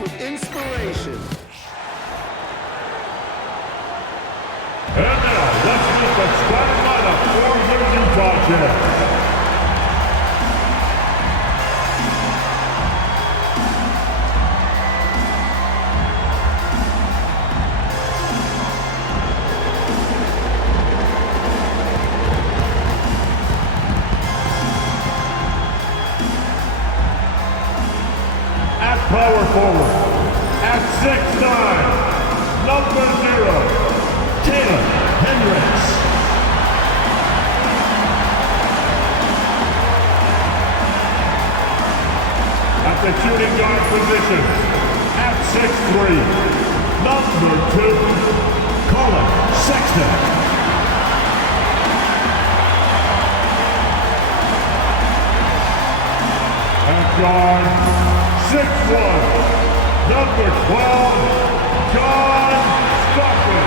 with inspiration. And now, let's meet the starting lineup for the Utah Jazz. At power forward, at 6'9", number 0, Hendricks. At the shooting guard position, at 6'3", number 2, Colin Sexton. At guard, 6'1", number 12, John Stockton.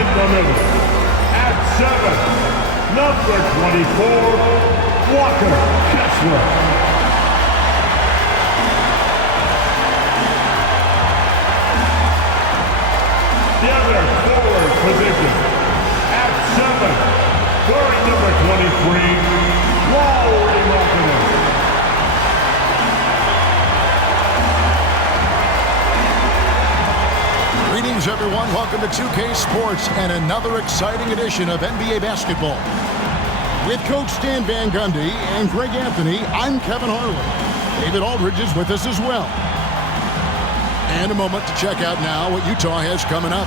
In the middle, at 7, number 24, Walker Kessler. The other forward position, at 7, wearing number 23, Lauri Markkanen. Greetings, everyone. Welcome to 2K Sports and another exciting edition of NBA basketball. With Coach Stan Van Gundy and Greg Anthony, I'm Kevin Harlan. David Aldridge is with us as well. And a moment to check out now what Utah has coming up.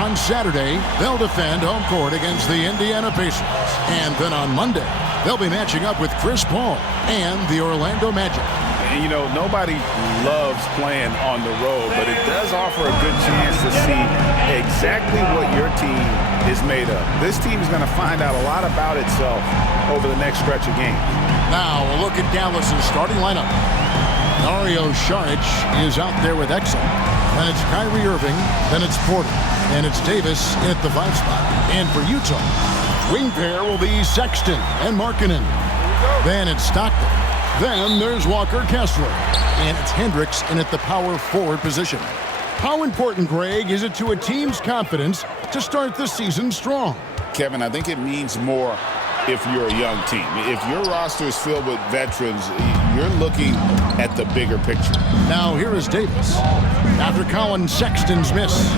On Saturday, they'll defend home court against the Indiana Pacers. And then on Monday, they'll be matching up with Chris Paul and the Orlando Magic. And, you know, nobody loves playing on the road, but it does offer a good chance to see exactly what your team is made of. This team is going to find out a lot about itself over the next stretch of games. Now, a look at Dallas's starting lineup. Dario Saric is out there with Exum. Then it's Kyrie Irving. Then it's Porter. And it's Davis at the 5 spot. And for Utah, wing pair will be Sexton and Markkanen. Then it's Stockton. Then there's Walker Kessler. And it's Hendricks in at the power forward position. How important, Greg, is it to a team's confidence to start the season strong? Kevin, I think it means more if you're a young team. If your roster is filled with veterans, you're looking at the bigger picture. Now here is Davis after Colin Sexton's miss.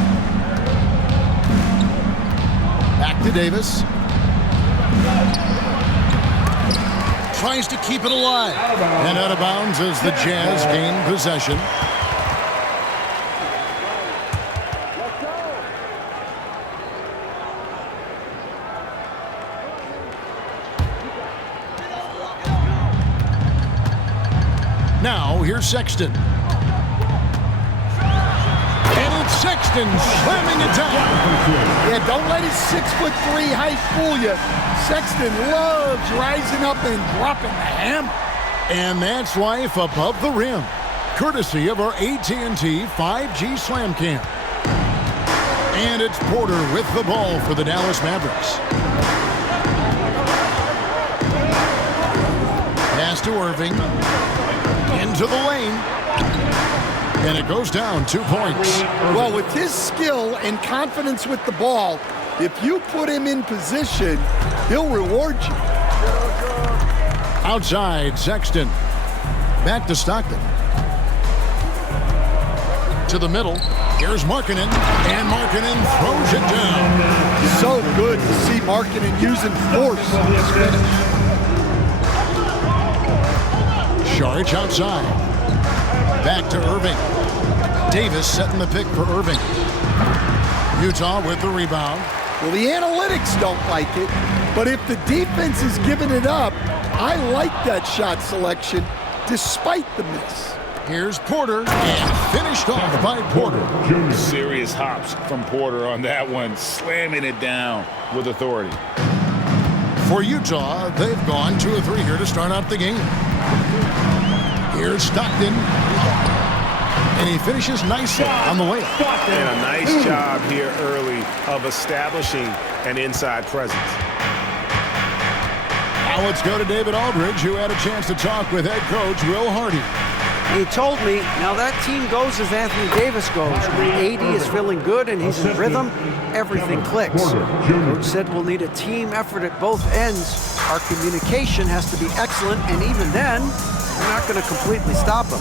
Back to Davis. Tries to keep it alive. And out of bounds as the Jazz gain possession. Now, here's Sexton. And it's Sexton slamming it down. Yeah, don't let his 6'3" height fool you. Sexton loves rising up and dropping the hammer. And that's life above the rim, courtesy of our AT&T 5G Slam Cam. And it's Porter with the ball for the Dallas Mavericks. Pass to Irving. Into the lane. And it goes down 2 points. Well, with his skill and confidence with the ball, if you put him in position, he'll reward you. Outside, Sexton. Back to Stockton. To the middle. Here's Markkanen. And Markkanen throws it down. So good to see Markkanen using force on this finish. Saric outside. Back to Irving. Davis setting the pick for Irving. Utah with the rebound. Well, the analytics don't like it, but if the defense is giving it up, I like that shot selection despite the miss. Here's Porter, and finished off by Porter. Serious hops from Porter on that one, slamming it down with authority. For Utah, they've gone 2 of 3 here to start out the game. Here's Stockton. And he finishes nicely on the layup. And a nice job here early of establishing an inside presence. Now let's go to David Aldridge, who had a chance to talk with head coach Will Hardy. He told me, now that team goes as Anthony Davis goes. When AD is feeling good and he's in rhythm, everything clicks. Coach said we'll need a team effort at both ends. Our communication has to be excellent, and even then, we're not going to completely stop them.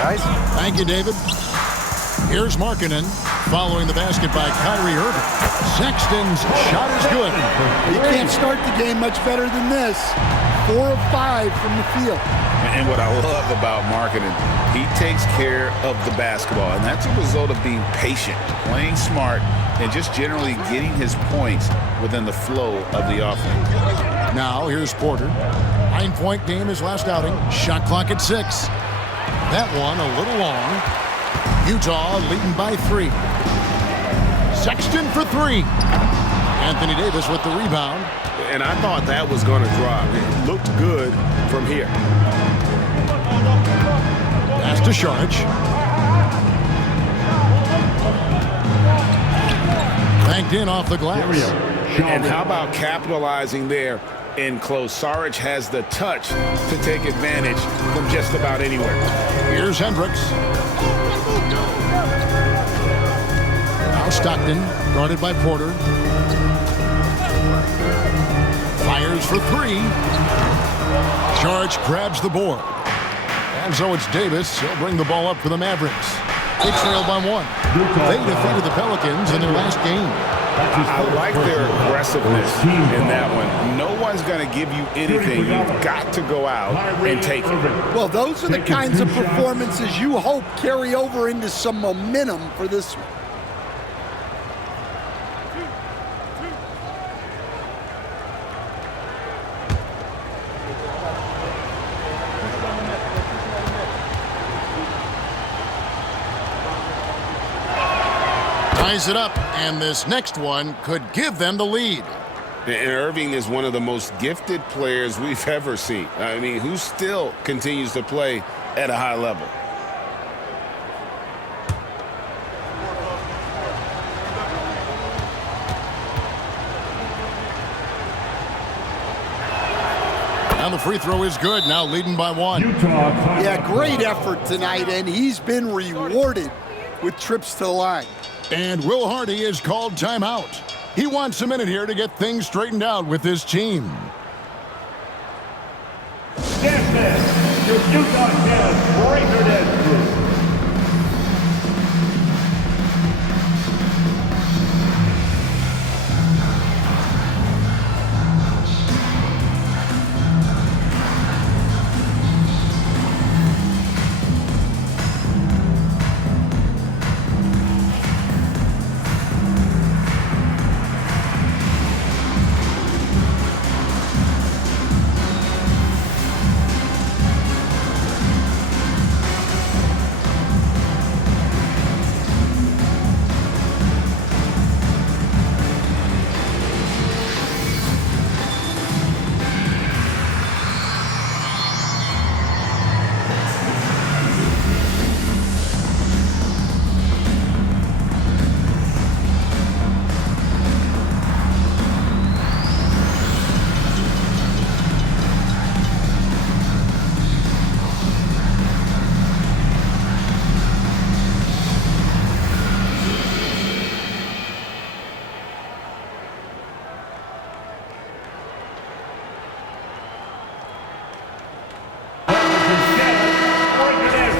Guys? Thank you, David. Here's Markkanen following the basket by Kyrie Irving. Sexton's shot is good. You can't start the game much better than this. 4 of 5 from the field. And what I love about Markkanen, he takes care of the basketball, and that's a result of being patient, playing smart, and just generally getting his points within the flow of the offense. Now here's Porter. 9-point game his last outing. Shot clock at 6. That one a little long. Utah leading by 3. Sexton for 3. Anthony Davis with the rebound. And I thought that was going to drop. It looked good from here. Pass to Šarić. Banked in off the glass. And how about capitalizing there in close? Šarić has the touch to take advantage from just about anywhere. Here's Hendricks. Now Stockton, guarded by Porter. Fires for 3. Šarić grabs the board. And so it's Davis. He'll bring the ball up for the Mavericks. They trail by 1. They defeated the Pelicans in their last game. I like their aggressiveness in that one. No one's going to give you anything. You've got to go out and take it. Well, those are the kinds of performances you hope carry over into some momentum for this one. Ties it up, and this next one could give them the lead. And Irving is one of the most gifted players we've ever seen. I mean, who still continues to play at a high level. And the free throw is good, now leading by 1. Yeah, great effort tonight, and he's been rewarded with trips to the line. And Will Hardy is called timeout. He wants a minute here to get things straightened out with his team. Stand there, your Utah Jazz Breaker Dance Group.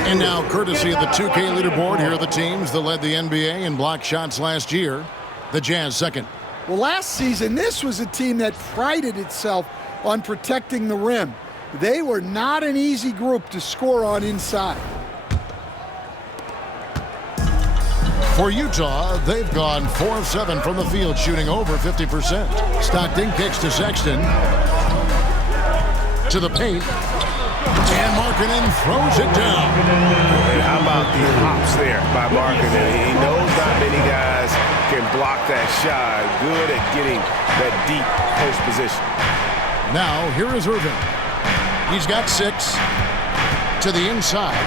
And now, courtesy of the 2K leaderboard, here are the teams that led the NBA in block shots last year. The Jazz second. Well, last season, this was a team that prided itself on protecting the rim. They were not an easy group to score on inside. For Utah, they've gone 4 of 7 from the field, shooting over 50%. Stockton kicks to Sexton. To the paint. And Markkanen throws it down. And how about the hops there by Markkanen? He knows not many guys can block that shot. Good at getting that deep post position. Now, here is Irving. He's got 6 to the inside.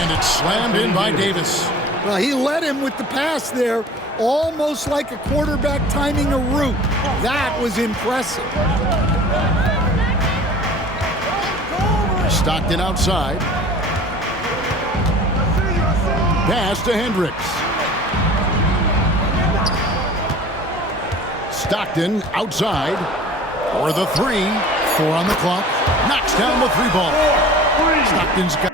And it's slammed in by Davis. Well, he led him with the pass there, almost like a quarterback timing a route. That was impressive. Stockton outside. Pass to Hendricks. Stockton outside for the 3. 4 on the clock. Knocks down the 3 ball. Stockton's got.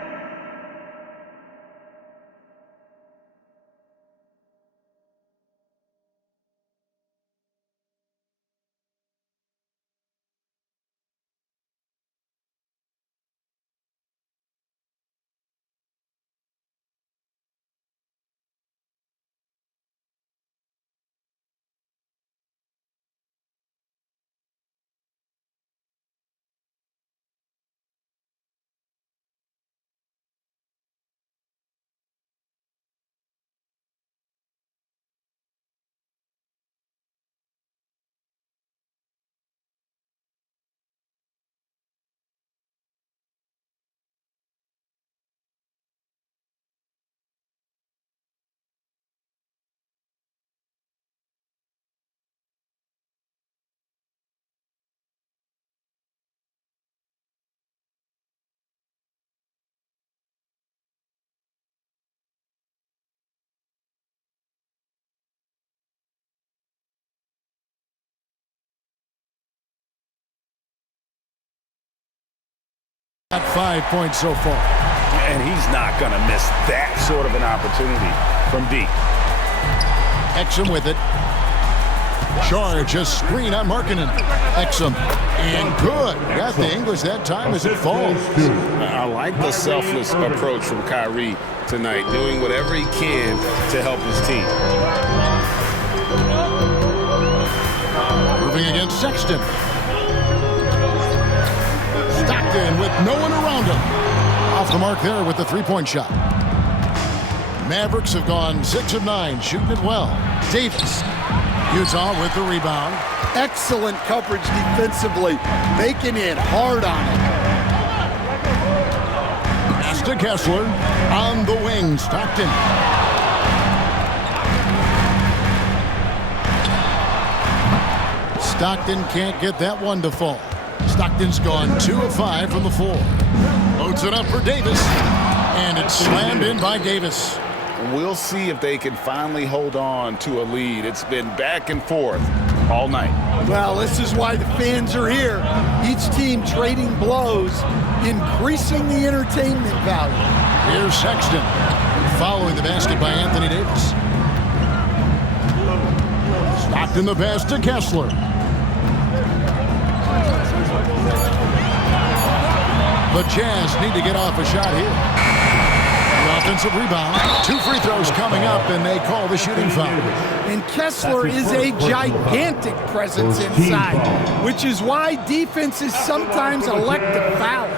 Got 5 points so far. And he's not going to miss that sort of an opportunity from deep. Exum with it. Charge a screen on Markkanen. Exum. And good. Got the English that time as it falls. I like the selfless approach from Kyrie tonight, doing whatever he can to help his team. Irving against Sexton. Stockton with no one around him. Off the mark there with the 3-point shot. Mavericks have gone 6 of 9, shooting it well. Davis. Utah with the rebound. Excellent coverage defensively, making it hard on it. Pass to Kessler. On the wing, Stockton. Stockton can't get that one to fall. Stockton's gone 2 of 5 from the floor. Loads it up for Davis. And it's slammed in by Davis. We'll see if they can finally hold on to a lead. It's been back and forth all night. Well, this is why the fans are here. Each team trading blows, increasing the entertainment value. Here's Sexton. Following the basket by Anthony Davis. Stockton the pass to Kessler. The Jazz need to get off a shot here. The offensive rebound. 2 free throws coming up, and they call the shooting foul. And Kessler is a gigantic presence inside, which is why defenses sometimes elect to foul.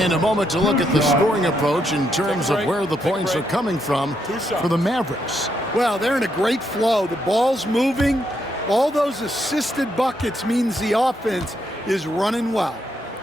In a moment to look at the scoring approach in terms of where the points are coming from for the Mavericks. Well, they're in a great flow. The ball's moving. All those assisted buckets means the offense is running well.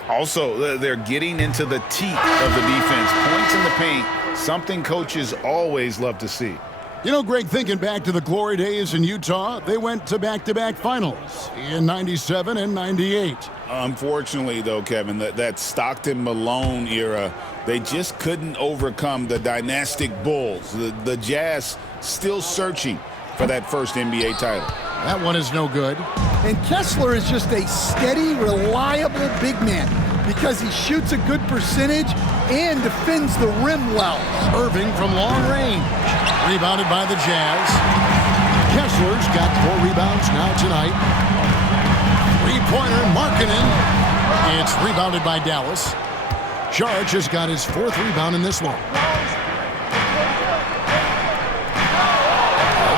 Also, they're getting into the teeth of the defense. Points in the paint, something coaches always love to see. You know, Greg, thinking back to the glory days in Utah, they went to back-to-back finals in 97 and 98. Unfortunately, though, Kevin, that Stockton-Malone era, they just couldn't overcome the dynastic Bulls. The Jazz still searching for that first NBA title. That one is no good. And Kessler is just a steady, reliable big man because he shoots a good percentage and defends the rim well. Irving from long range. Rebounded by the Jazz. Kessler's got 4 rebounds now tonight. 3-pointer, Markkanen. It's rebounded by Dallas. Charge has got his 4th rebound in this one.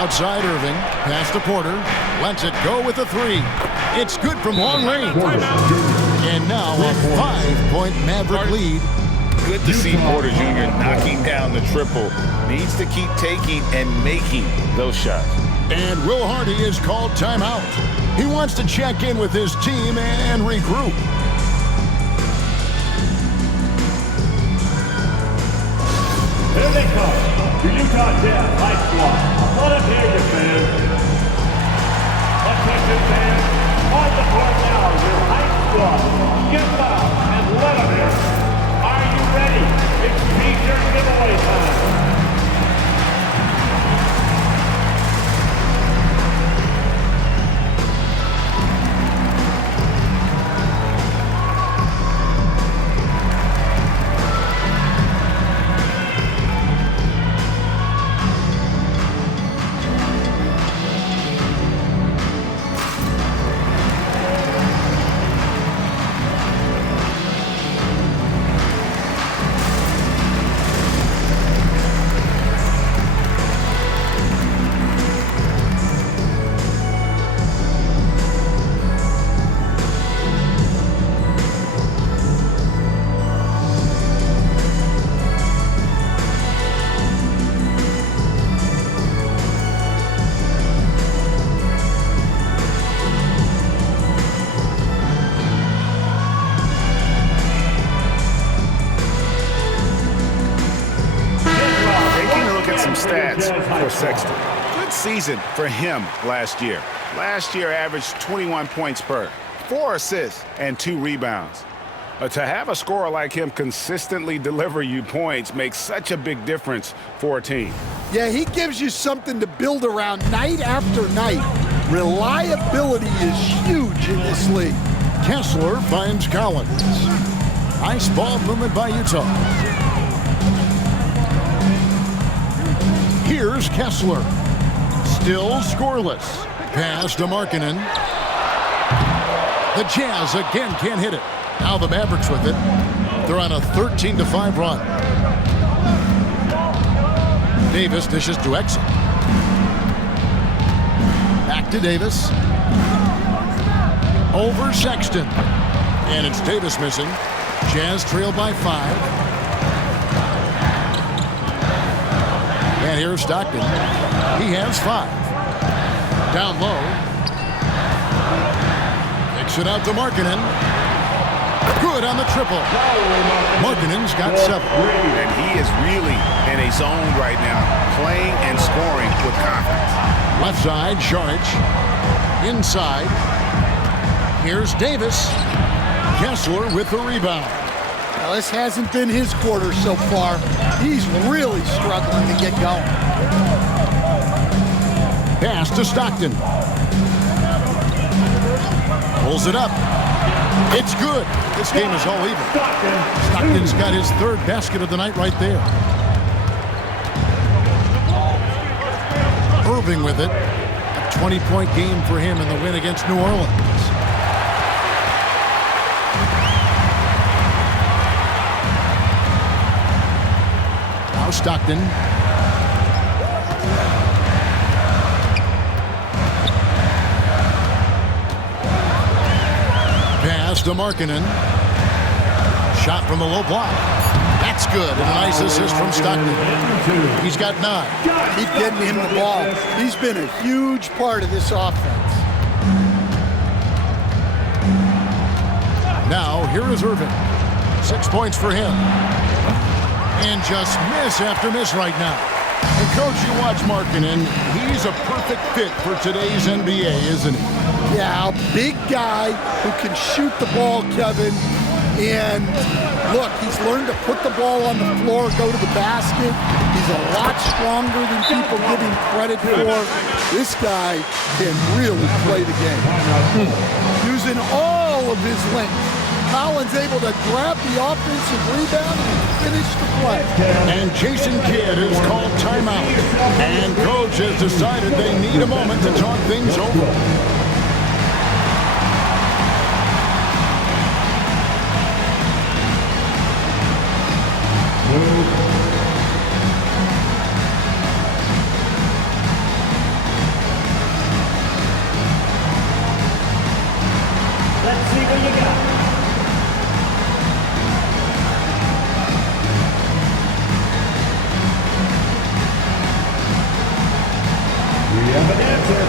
Outside Irving, pass to Porter, lets it go with a 3. It's good from long range. And now a 5-point Maverick lead. Good to see Porter Jr. knocking down the triple. Needs to keep taking and making those shots. And Will Hardy is called timeout. He wants to check in with his team and regroup. Here they come, the Utah Jazz High Squad. Let them hear you, fans. Attention, fans. On the court now, your High Squad. Get loud and let them hear. stats for Sexton. Good season for him last year. Last year averaged 21 points per, 4 assists, and 2 rebounds. To have a scorer like him consistently deliver you points makes such a big difference for a team. Yeah, he gives you something to build around night after night. Reliability is huge in this league. Kessler finds Collins. Nice ball movement by Utah. Here's Kessler. Still scoreless. Pass to Markkanen. The Jazz again can't hit it. Now the Mavericks with it. They're on a 13-5 run. Davis dishes to Exum. Back to Davis. Over Sexton. And it's Davis missing. Jazz trail by 5. And here's Stockton. He has 5. Down low. Kicks it out to Markkanen. Good on the triple. Markkanen's got 7. And he is really in a zone right now, playing and scoring with confidence. Left side, Šarić. Inside. Here's Davis. Kessler with the rebound. Now, this hasn't been his quarter so far. He's really struggling to get going. Pass to Stockton. Pulls it up. It's good. This game is all even. Stockton's got his 3rd basket of the night right there. Irving with it. A 20-point game for him in the win against New Orleans. Now Stockton. Pass to Markkanen. Shot from the low block. That's good. And a nice assist from Stockton. He's got 9. Keep getting him the ball. He's been a huge part of this offense. Now, here is Irving. 6 points for him. And just miss after miss right now. And, Coach, you watch Markkanen. He's a perfect fit for today's NBA, isn't he? Yeah, a big guy who can shoot the ball, Kevin. And look, he's learned to put the ball on the floor, go to the basket. He's a lot stronger than people give him credit for. This guy can really play the game. Using all of his length. Collins able to grab the offensive rebound and finish the play. And Jason Kidd has called timeout. And Coach has decided they need a moment to talk things over. Let's see what you got. We have an answer.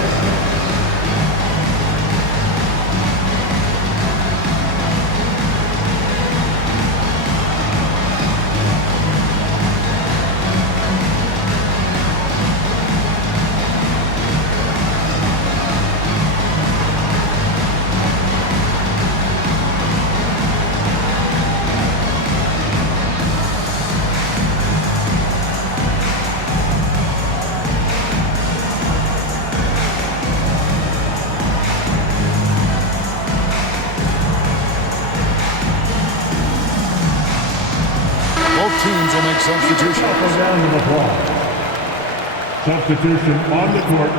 Both teams will make substitutions. Up and down to the applause. Substitution on the court.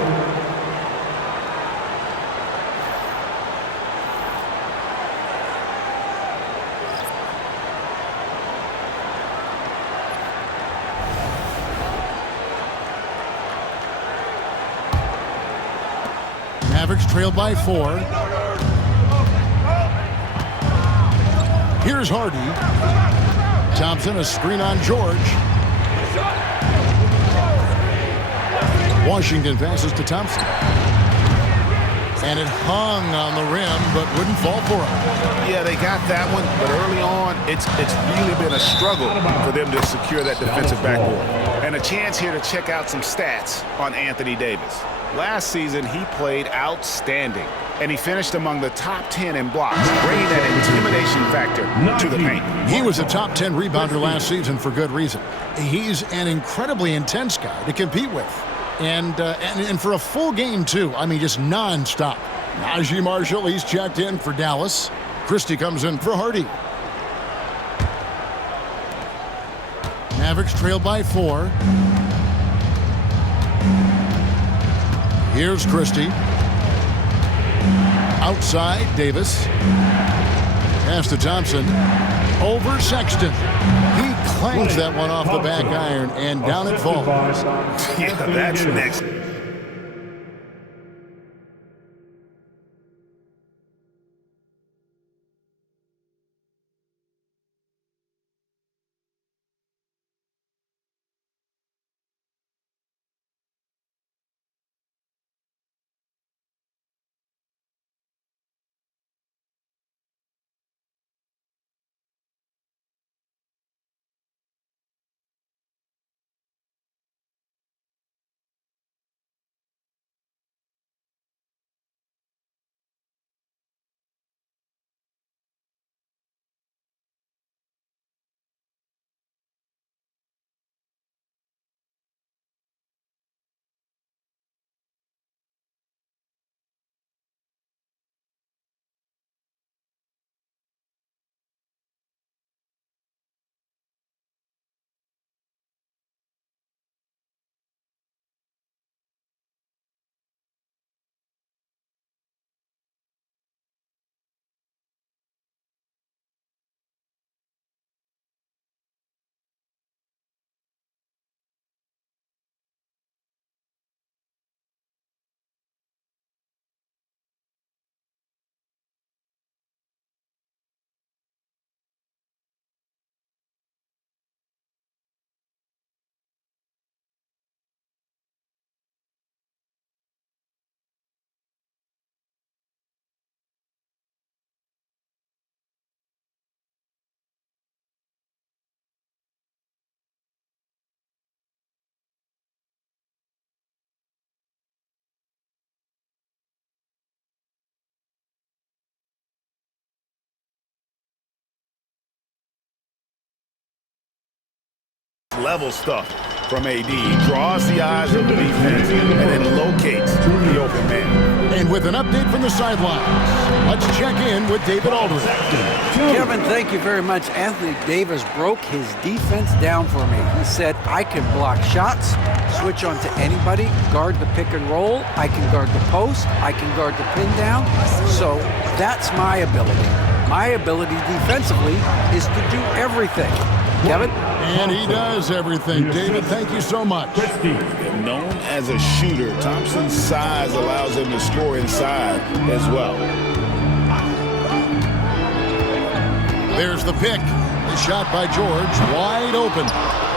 Mavericks trail by 4. Here's Hardy. Thompson, a screen on George. Washington passes to Thompson. And it hung on the rim, but wouldn't fall for him. Yeah, they got that one, but early on, it's really been a struggle for them to secure that defensive backboard. And a chance here to check out some stats on Anthony Davis. Last season, he played outstanding, and he finished among the top 10 in blocks, bringing that intimidation factor to the paint. He was a top 10 rebounder last season for good reason. He's an incredibly intense guy to compete with. And for a full game, too. I mean, just nonstop. Najee Marshall, he's checked in for Dallas. Christie comes in for Hardy. Mavericks trail by 4. Here's Christie. Outside, Davis. Pass to Thompson. Over Sexton. He clangs that one off the back iron, and down it falls. Yeah, that's next. Level stuff from AD. He draws the eyes of the defense and then locates the open man. And with an update from the sidelines, let's check in with David Aldridge. Kevin, thank you very much. Anthony Davis broke his defense down for me. He said, I can block shots, switch on to anybody, guard the pick and roll, I can guard the post, I can guard the pin down. So that's my ability. My ability defensively is to do everything. Kevin? And he does everything. David, thank you so much. Known as a shooter, Thompson's size allows him to score inside as well. There's the pick. The shot by George, wide open.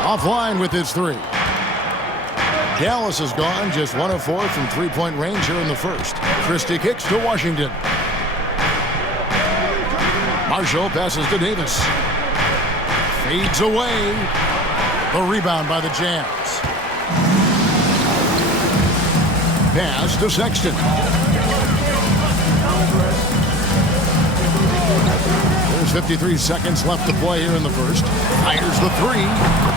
Offline with his 3. Dallas is gone, just 1 of 4 from three-point range here in the first. Christie kicks to Washington. Marshall passes to Davis. Fades away. The rebound by the Jazz. Pass to Sexton. There's 53 seconds left to play here in the first. Fires the 3.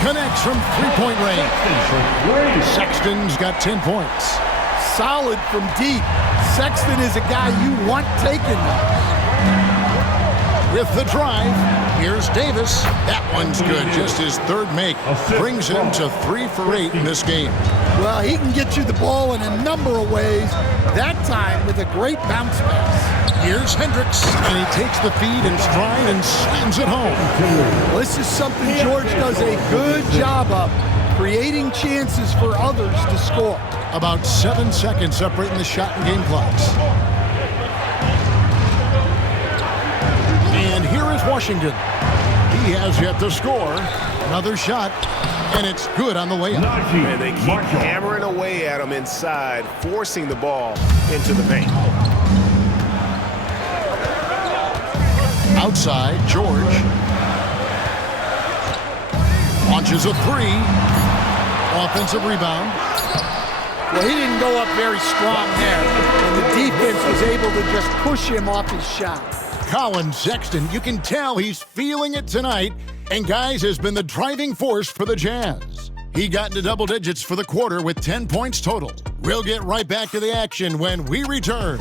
Connects from three-point range. Sexton's got 10 points. Solid from deep. Sexton is a guy you want taking. With the drive, here's Davis. That one's good. Just his 3rd make. Brings him to 3 for 8 in this game. Well, he can get you the ball in a number of ways. That time with a great bounce pass. Here's Hendricks, and he takes the feed in stride and slams it home. Well, this is something George does a good job of, creating chances for others to score. About 7 seconds separating the shot and game clocks. And here is Washington. He has yet to score. Another shot, and it's good on the layup. And they keep hammering away at him inside, forcing the ball into the paint. Outside, George. Launches a three. Offensive rebound. Well, he didn't go up very strong there, and the defense was able to just push him off his shot. Colin Sexton, you can tell he's feeling it tonight, and guys has been the driving force for the Jazz. He got into double digits for the quarter with 10 points total. We'll get right back to the action when we return.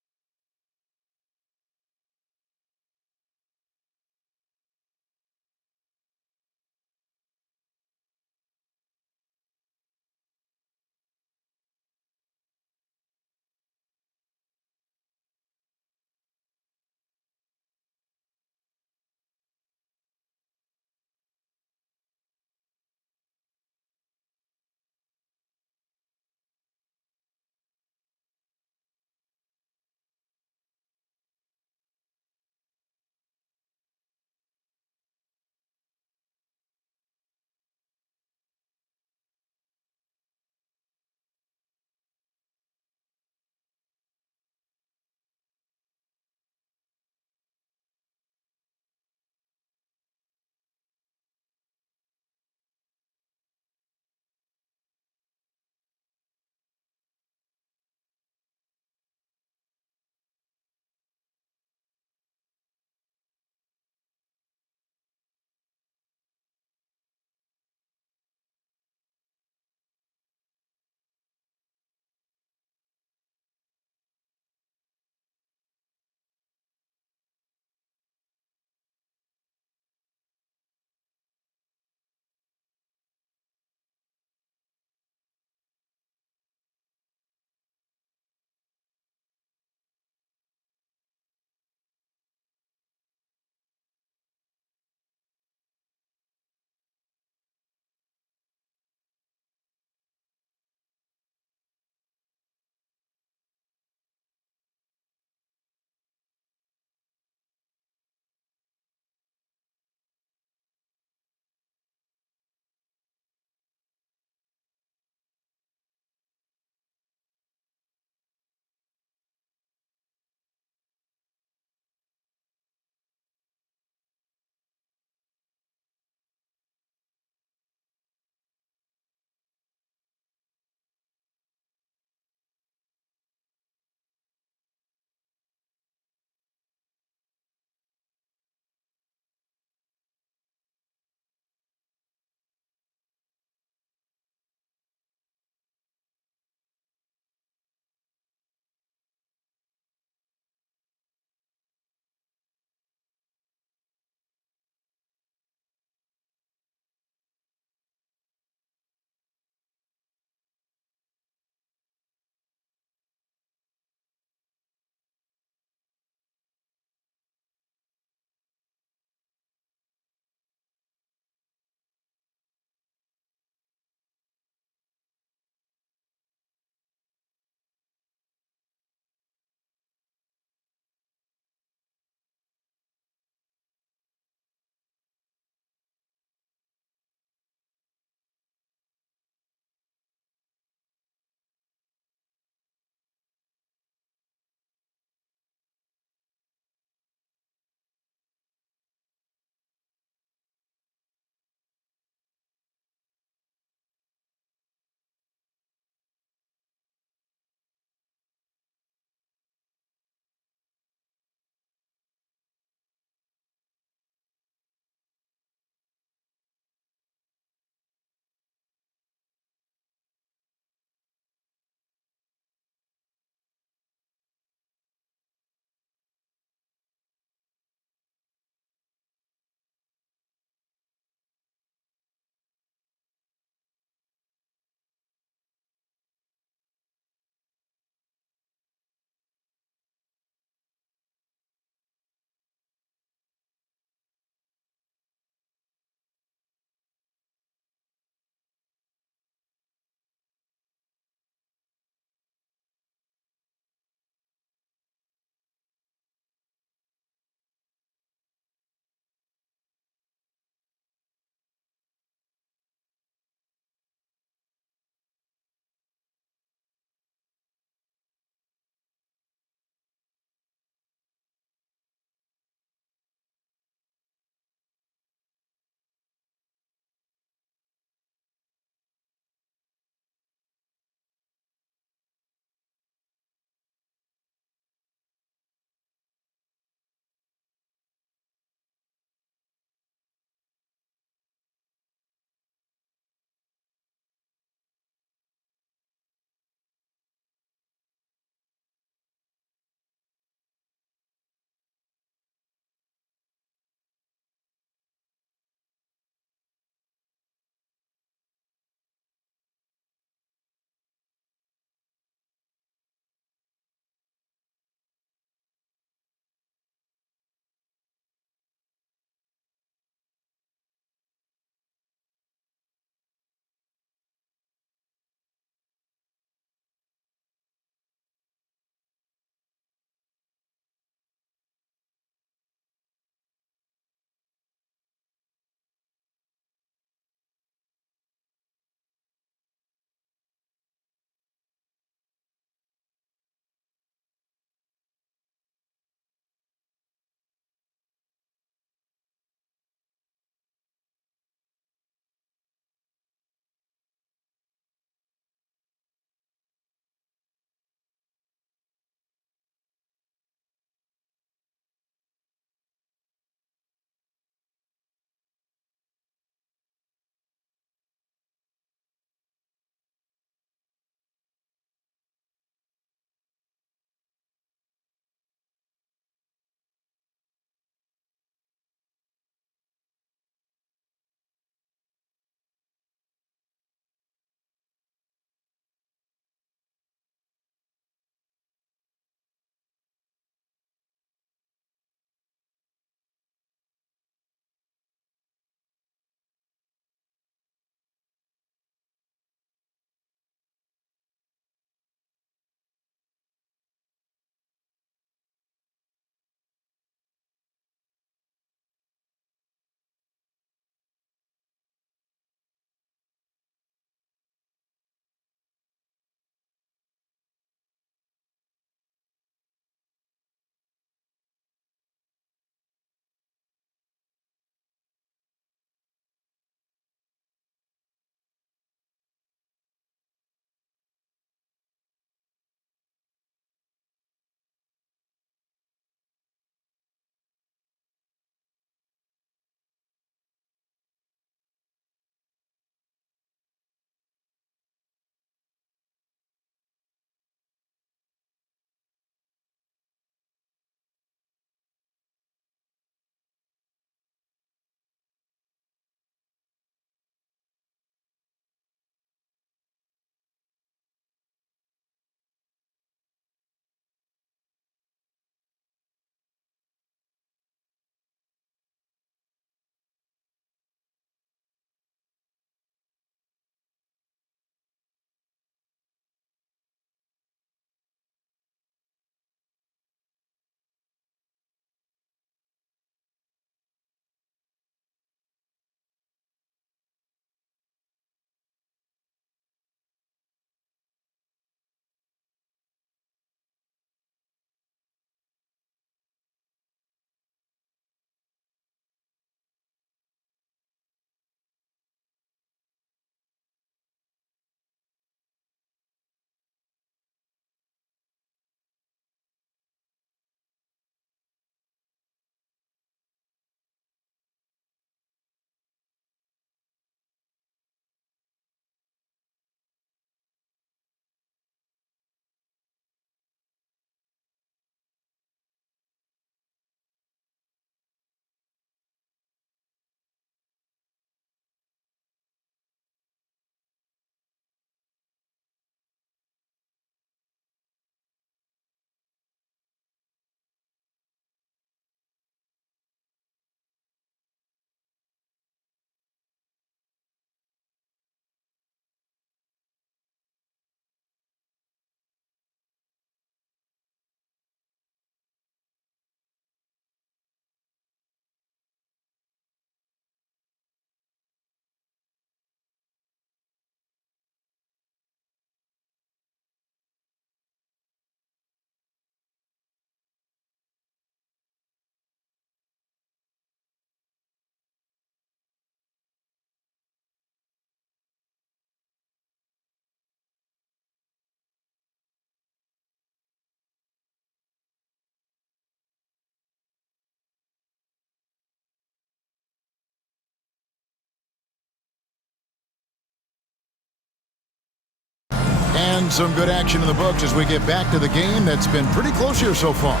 And some good action in the books as we get back to the game that's been pretty close here so far.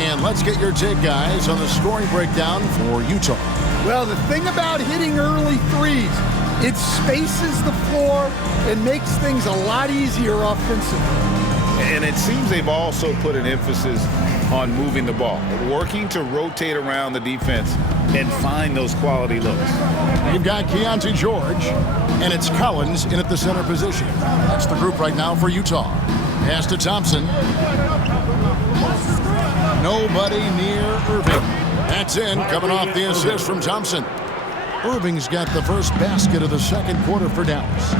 And let's get your take, guys, on the scoring breakdown for Utah. Well, the thing about hitting early threes, it spaces the floor and makes things a lot easier offensively. And it seems they've also put an emphasis on moving the ball, working to rotate around the defense and find those quality looks. You've got Keontae George, and it's Collins in at the center position. That's the group right now for Utah. Pass to Thompson. Nobody near Irving. That's in, coming off the assist from Thompson. Irving's got the first basket of the second quarter for Dallas.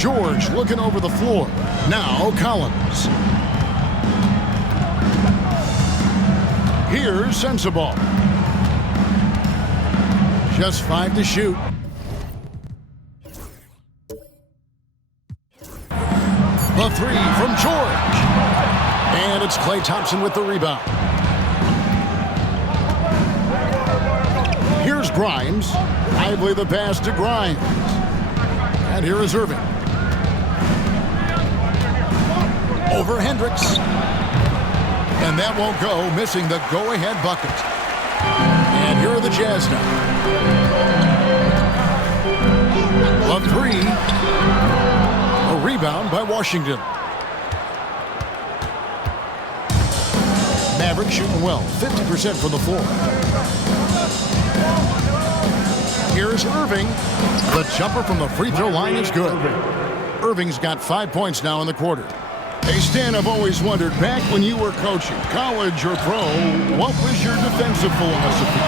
George looking over the floor. Now Collins. Here's Sensabaugh. Just 5 to shoot. The three from George. And it's Klay Thompson with the rebound. Here's Grimes. Lively the pass to Grimes. And here is Irving. Over Hendricks. And that won't go, missing the go-ahead bucket. And here are the Jazz now. A three. A rebound by Washington. Mavericks shooting well, 50% from the floor. Here's Irving. The jumper from the free throw line is good. Irving's got 5 points now in the quarter. Hey, Stan, I've always wondered, back when you were coaching, college or pro, what was your defensive philosophy?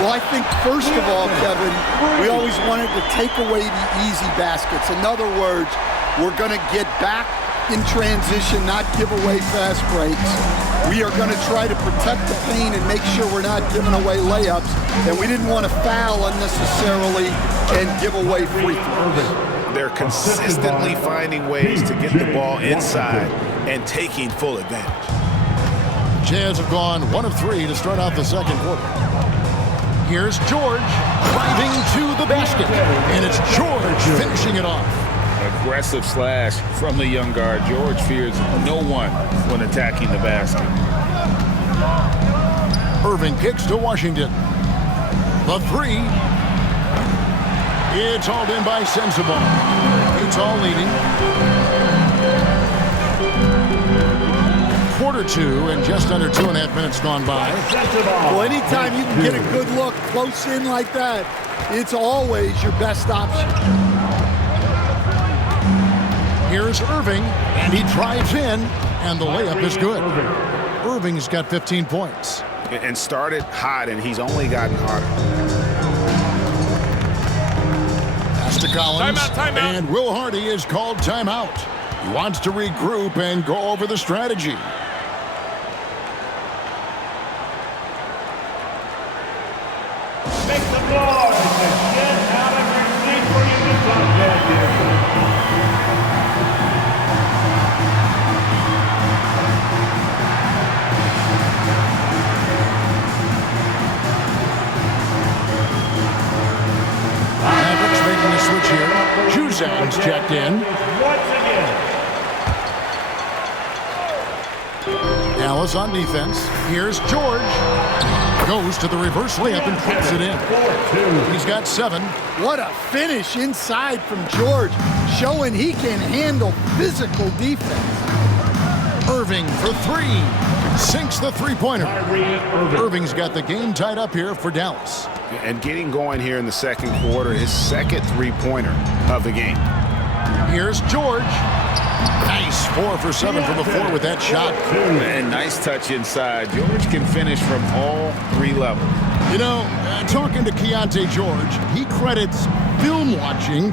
Well, I think, first of all, Kevin, we always wanted to take away the easy baskets. In other words, we're going to get back in transition, not give away fast breaks. We are going to try to protect the paint and make sure we're not giving away layups. And we didn't want to foul unnecessarily and give away free throws. They're consistently finding ways to get the ball inside and taking full advantage. Jazz have gone 1 of 3 to start out the second quarter. Here's George driving to the basket. And it's George finishing it off. Aggressive slash from the young guard. George fears no one when attacking the basket. Irving kicks to Washington. The three. It's hauled in by Sensabaugh. Utah leading. Quarter 2 and just under 2.5 minutes gone by. Well, anytime you can get a good look close in like that, it's always your best option. Here's Irving, and he drives in, and the layup is good. Irving's got 15 points. And started hot, and he's only gotten hotter. To Collins, Timeout. And Will Hardy is called timeout. He wants to regroup and go over the strategy. Make some noise and get out of your seat for your Utah Jazz. Making a switch here. Juzang's checked in. Once again. Dallas on defense. Here's George. Goes to the reverse layup and puts it in. He's got 7. What a finish inside from George, showing he can handle physical defense. Irving for 3. Sinks the three-pointer. Irving's got the game tied up here for Dallas. And getting going here in the second quarter, his second three-pointer of the game. Here's George. Nice 4 for 7 from the floor with that shot. And nice touch inside. George can finish from all 3 levels. You know, talking to Keontae George, he credits film watching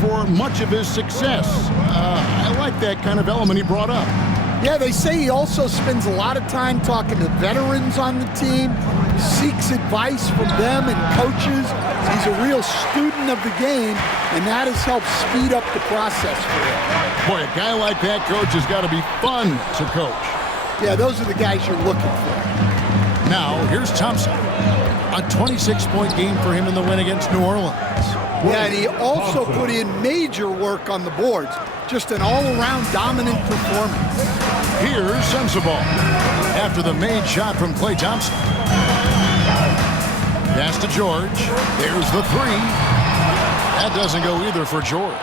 for much of his success. I like that kind of element he brought up. Yeah, they say he also spends a lot of time talking to veterans on the team, seeks advice from them and coaches. He's a real student of the game, and that has helped speed up the process for him. Boy, a guy like that, coach, has got to be fun to coach. Yeah, those are the guys you're looking for. Now, here's Thompson. A 26-point game for him in the win against New Orleans. Yeah, and he also put in major work on the boards. Just an all-around dominant performance. Here's Sensabaugh after the made shot from Klay Thompson. Pass to George. There's the three. That doesn't go either for George.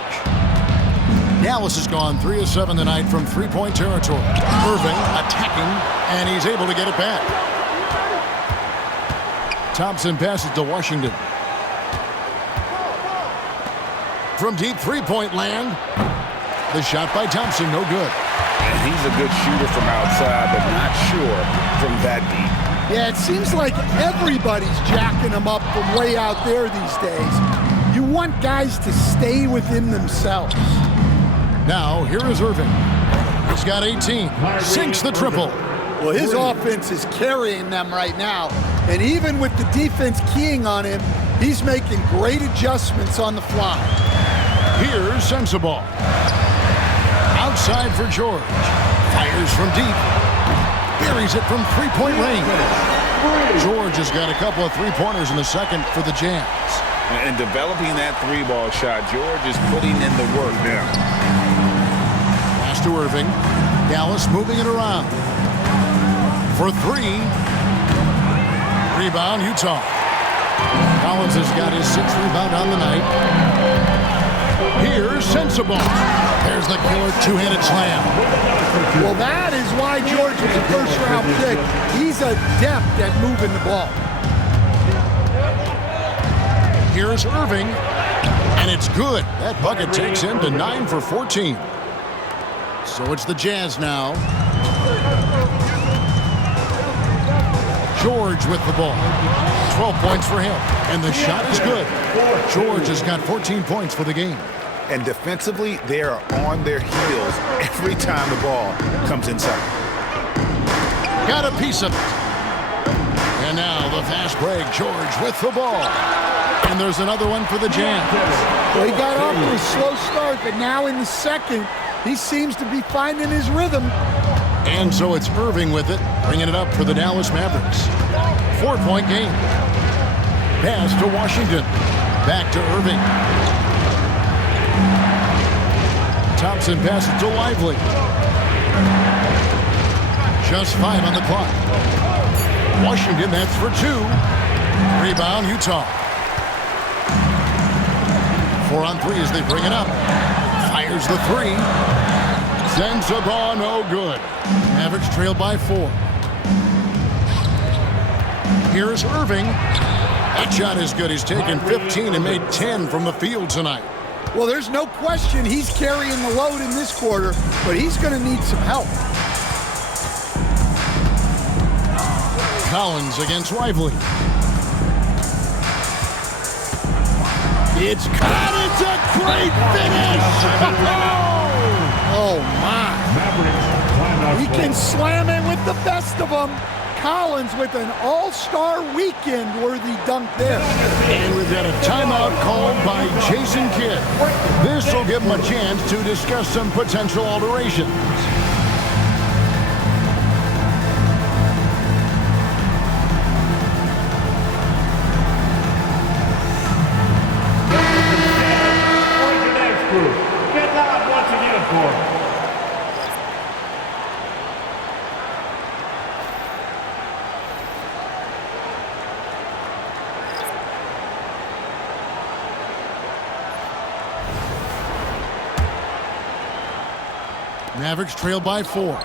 Dallas has gone 3 of 7 tonight from three-point territory. Irving attacking, and he's able to get it back. Thompson passes to Washington. From deep three-point land. The shot by Thompson, no good. And he's a good shooter from outside, but not sure from that deep. Yeah, it seems like everybody's jacking him up from way out there these days. You want guys to stay within themselves. Now, here is Irving. He's got 18. Sinks the triple. Well, his offense is carrying them right now. And even with the defense keying on him, he's making great adjustments on the fly. Here's Sensabaugh. Outside for George. Fires from deep. Buries it from three-point range. George has got a couple of three-pointers in the second for the Jazz. And developing that three-ball shot, George is putting in the work now. Pass to Irving. Dallas moving it around. For three. Rebound, Utah. Collins has got his 6th rebound on the night. Here's Sensabaugh. There's the killer two-handed slam. Well, that is why George was a first-round pick. He's adept at moving the ball. Here's Irving, and it's good. That bucket takes him to 9 for 14. So it's the Jazz now. George with the ball. 12 points for him, and the shot is good. George has got 14 points for the game. And defensively, they are on their heels every time the ball comes inside. Got a piece of it. And now the fast break. George with the ball. And there's another one for the Jazz. Well, he got off to a slow start, but now in the second, he seems to be finding his rhythm. And so it's Irving with it, bringing it up for the Dallas Mavericks. 4-point game. Pass to Washington. Back to Irving. Thompson passes to Lively. Just 5 on the clock. Washington, that's for 2. Rebound, Utah. 4 on 3 as they bring it up. Fires the 3. Sensabaugh, no good. Mavericks trailed by 4. Here's Irving. That shot is good. He's taken 15 and made 10 from the field tonight. Well, there's no question he's carrying the load in this quarter, but he's going to need some help. Collins against Lively. It's caught. It's a great finish. Oh, my. He can slam it with the best of them. Collins with an all-star weekend-worthy dunk there. And we've got a timeout called by Jason Kidd. This will give him a chance to discuss some potential alterations. Get loud once again for him. Mavericks trail by 4.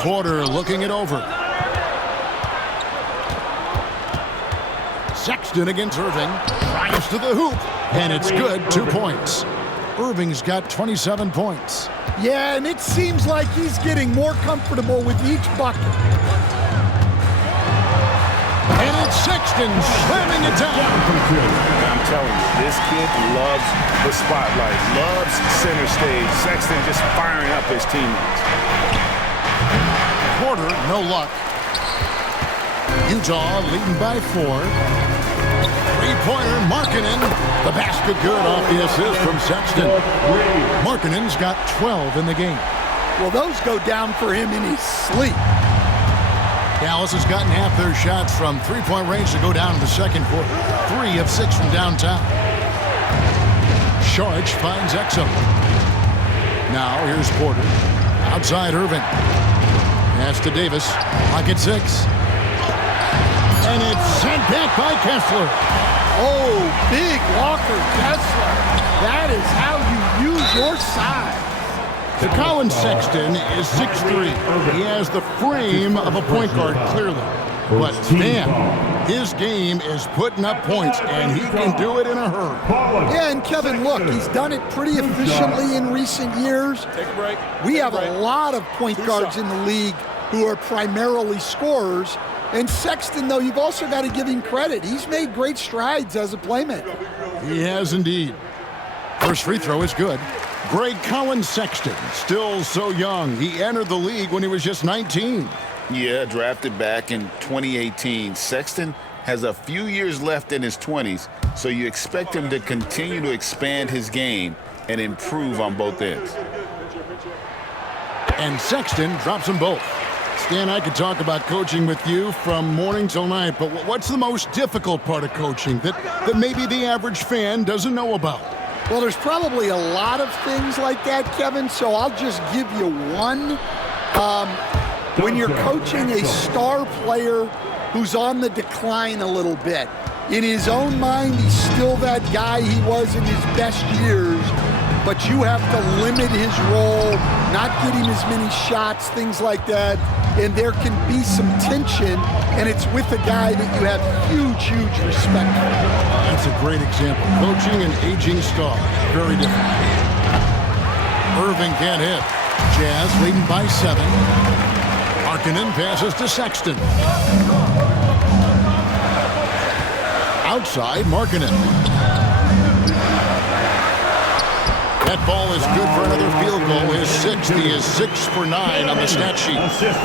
Porter looking it over. Sexton against Irving. Drives to the hoop. And it's good. 2 points. Irving's got 27 points. Yeah, and it seems like he's getting more comfortable with each bucket. And it's Sexton slamming it down. I'm telling you, this kid loves the spotlight, loves center stage. Sexton just firing up his teammates. Porter, no luck. Utah leading by 4. Three-pointer, Markkanen. The basket good off the assist from Sexton. Markkanen's got 12 in the game. Well, those go down for him in his sleep. Dallas has gotten half their shots from three-point range to go down in the second quarter. 3 of 6 from downtown. Saric finds Exum. Now here's Porter. Outside Irving. Pass to Davis. Lock at 6. And it's sent back by Kessler. Oh, big Walker Kessler. That is how you use your size. Colin Sexton is 6'3". He has the frame of a point guard, clearly. But, man, his game is putting up points, and he can do it in a hurry. Yeah, and Kevin, look, he's done it pretty efficiently in recent years. Take a break. We have a lot of point guards in the league who are primarily scorers. And Sexton, though, you've also got to give him credit. He's made great strides as a playmaker. He has indeed. First free throw is good. Greg Colin Sexton, still so young. He entered the league when he was just 19. Yeah, drafted back in 2018. Sexton has a few years left in his 20s, so you expect him to continue to expand his game and improve on both ends. And Sexton drops them both. Stan, I could talk about coaching with you from morning till night, but what's the most difficult part of coaching that maybe the average fan doesn't know about? Well, there's probably a lot of things like that, Kevin, so I'll just give you one. When you're coaching a star player who's on the decline a little bit, in his own mind, he's still that guy he was in his best years, but you have to limit his role, not get him as many shots, things like that, and there can be some tension, and it's with a guy that you have huge, huge respect for. That's a great example. Coaching an aging star. Very different. Irving can't hit. Jazz leading by 7. Markkanen passes to Sexton. Outside, Markkanen. That ball is good for another field goal. His 6th. He is 6 for 9 on the stat sheet.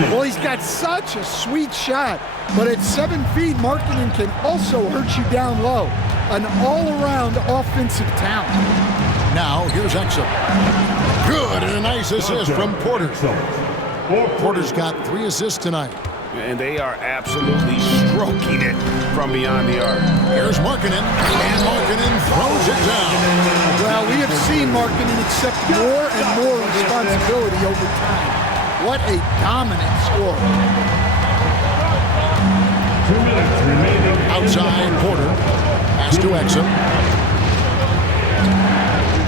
Well, he's got such a sweet shot, but at 7 feet, Markkanen can also hurt you down low. An all-around offensive talent. Now, here's Exum. Good, and a nice assist from Porter. Porter's got 3 assists tonight. And they are absolutely stroking it from beyond the arc. Here's Markkanen, and Markkanen throws it down. Well, we have seen Markkanen accept more and more responsibility over time. What a dominant scorer. 2 minutes remaining. Outside, Porter. Pass to Exum.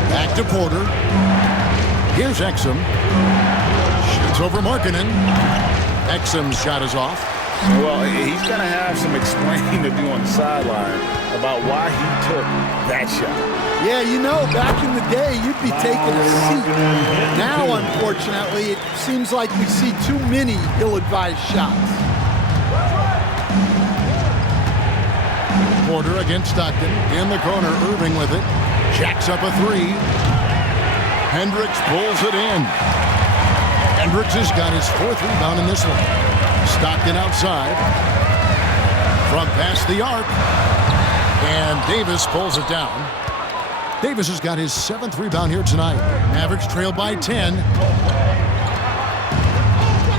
Back to Porter. Here's Exum. Shoots over Markkanen. Exum's shot is off. Well, he's going to have some explaining to do on the sideline about why he took that shot. Yeah, you know, back in the day, you'd be taking a seat. Now, unfortunately, it seems like we see too many ill-advised shots. Porter against Stockton. In the corner, Irving with it. Jacks up a 3. Hendricks pulls it in. Hendricks has got his 4th rebound in this one. Stockton outside. From past the arc. And Davis pulls it down. Davis has got his 7th rebound here tonight. Mavericks trail by 10.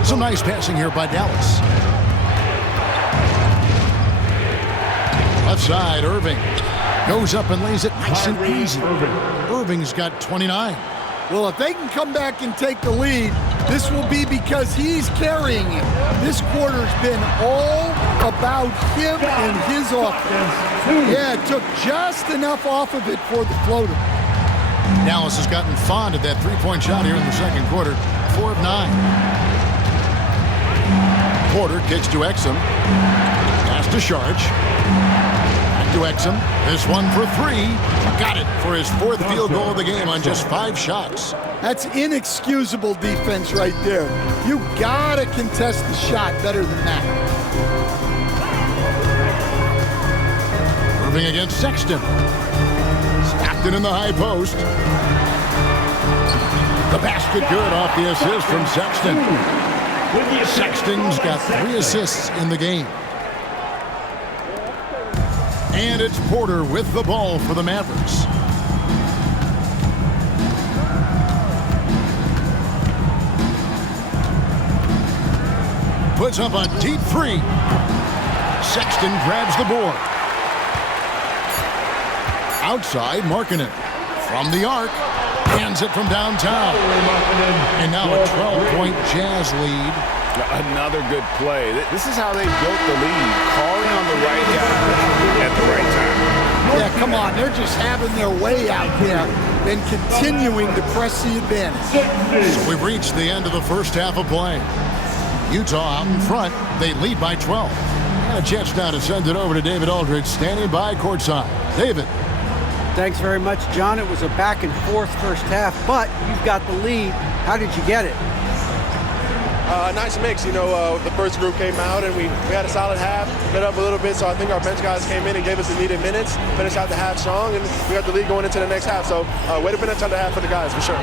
Some nice passing here by Dallas. Left side, Irving. Goes up and lays it nice and easy. Irving's got 29. Well, if they can come back and take the lead, this will be because he's carrying it. This quarter's been all about him and his offense. Yeah, it took just enough off of it for the floater. Dallas has gotten fond of that three-point shot here in the second quarter. 4 of 9. Porter kicks to Exum. Pass to Saric. Back to Exum. This one for 3. Got it for his 4th field goal of the game on just 5 shots. That's inexcusable defense right there. You gotta contest the shot better than that. Irving against Sexton. Stockton in the high post. The basket good off the assist from Sexton. Sexton's got 3 assists in the game. And it's Porter with the ball for the Mavericks. puts up a deep three. Sexton grabs the board. Outside, Markkanen. From the arc, hands it from downtown. And now a 12-point Jazz lead. Another good play. This is how they built the lead, calling on the right guy at the right time. Yeah, come on. They're just having their way out there and continuing to press the advantage. So we've reached the end of the first half of play. Utah out in front. They lead by 12. And a chance now to send it over to David Aldridge, standing by courtside. David. Thanks very much, John. It was a back-and-forth first half, but you've got the lead. How did you get it? Nice mix. You know, the first group came out, and we had a solid half, lit up a little bit, so I think our bench guys came in and gave us the needed minutes, finished out the half strong, and we got the lead going into the next half. So way to finish out the half for the guys, for sure.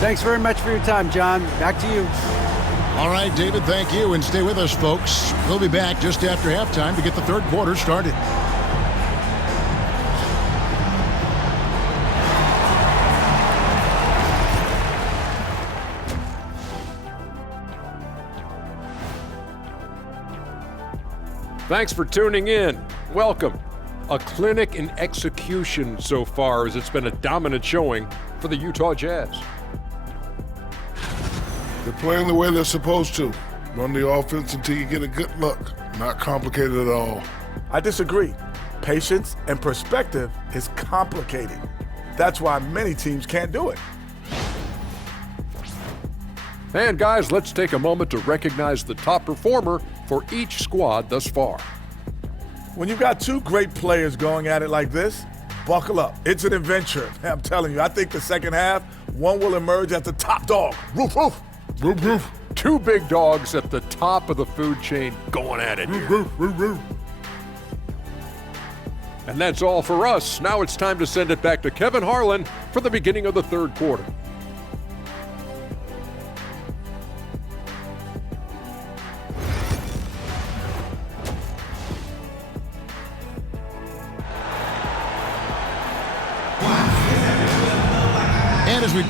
Thanks very much for your time, John. Back to you. All right, David, thank you, and stay with us, folks. We'll be back just after halftime to get the third quarter started. Thanks for tuning in. Welcome. A clinic in execution so far, as it's been a dominant showing for the Utah Jazz. They're playing the way they're supposed to. Run the offense until you get a good look. Not complicated at all. I disagree. Patience and perspective is complicated. That's why many teams can't do it. And guys, let's take a moment to recognize the top performer for each squad thus far. When you've got two great players going at it like this, buckle up. It's an adventure. I'm telling you, I think the second half, one will emerge as the top dog. Roof, roof. Roof, roof. Two big dogs at the top of the food chain going at it here. Roof, roof, roof. And that's all for us. Now it's time to send it back to Kevin Harlan for the beginning of the third quarter. And as we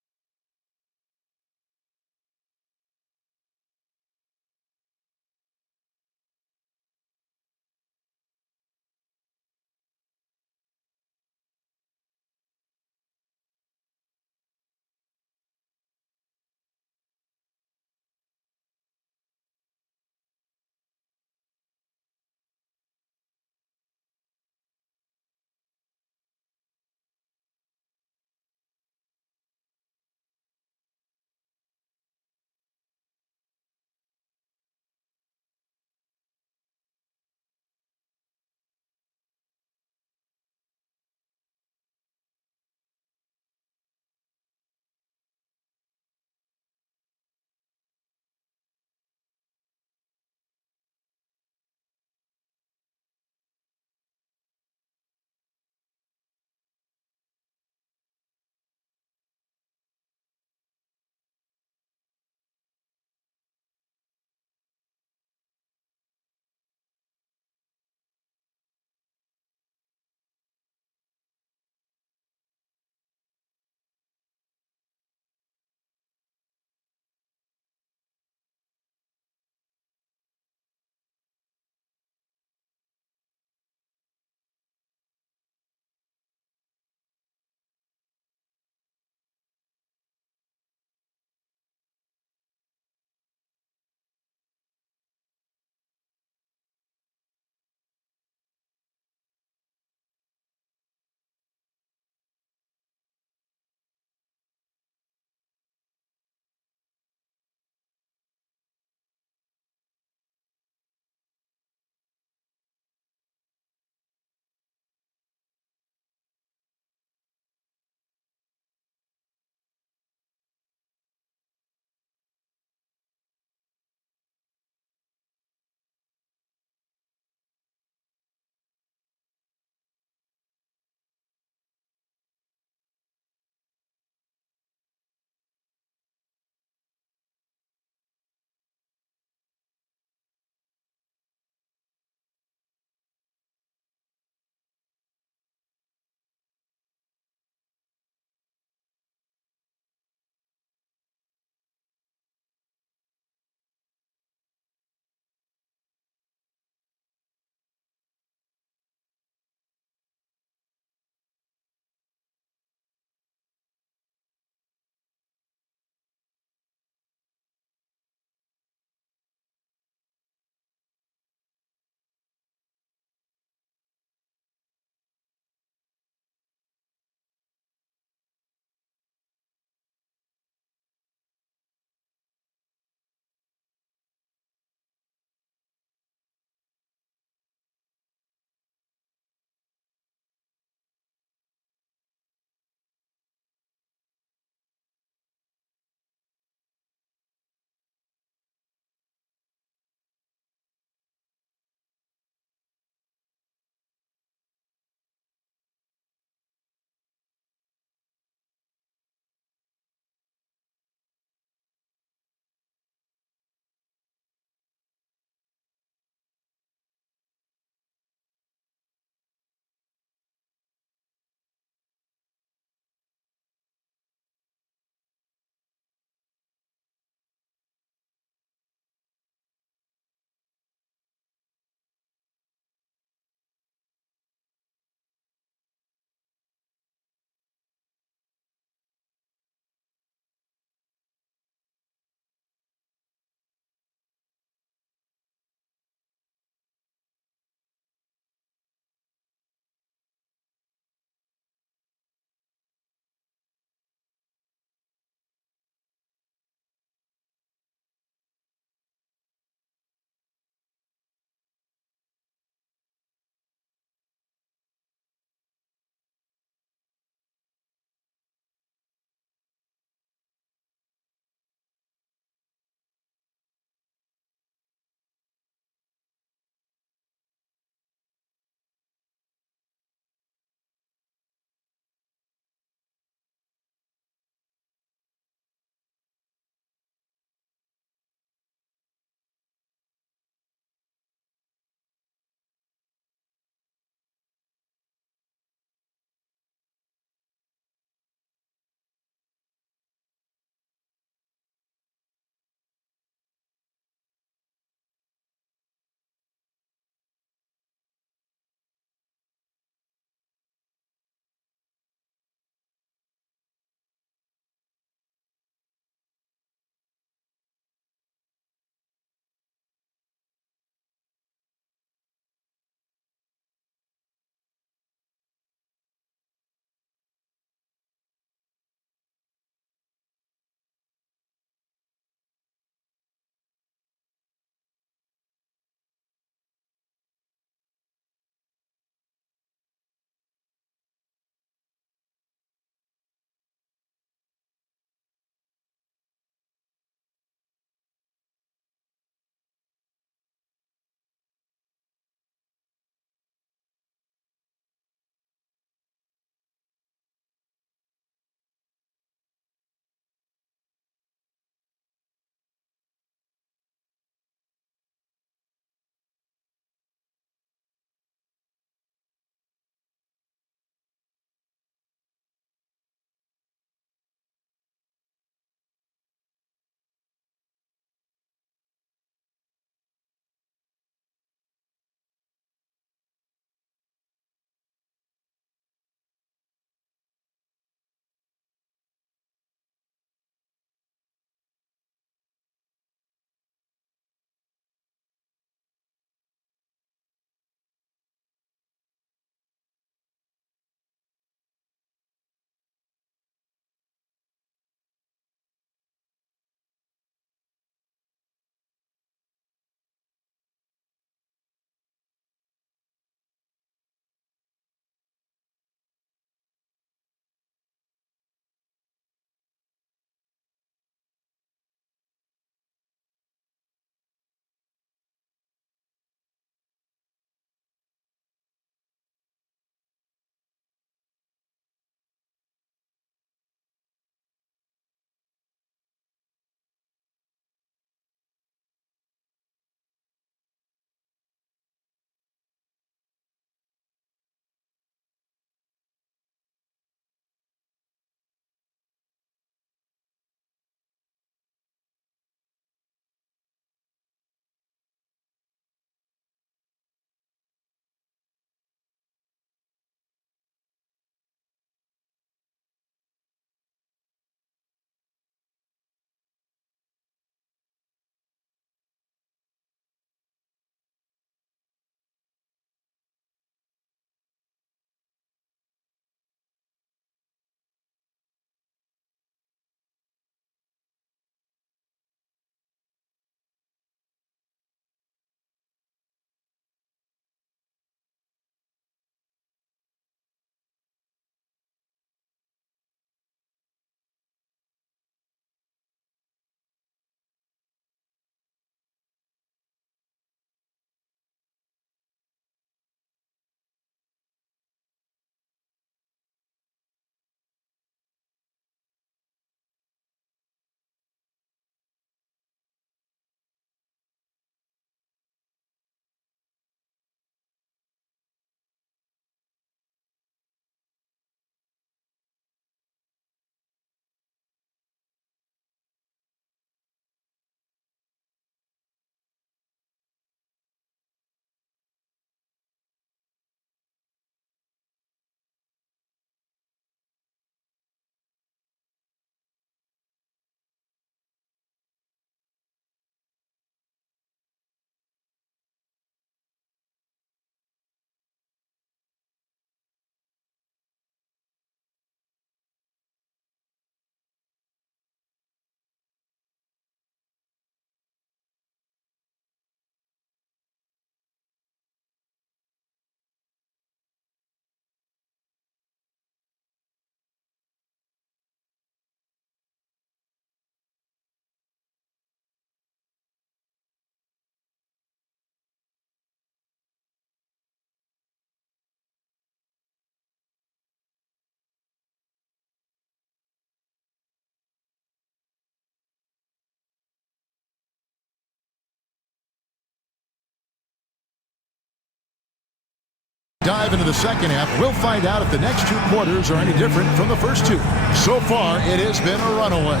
dive into the second half. We'll find out if the next two quarters are any different from the first two. So far, it has been a runaway.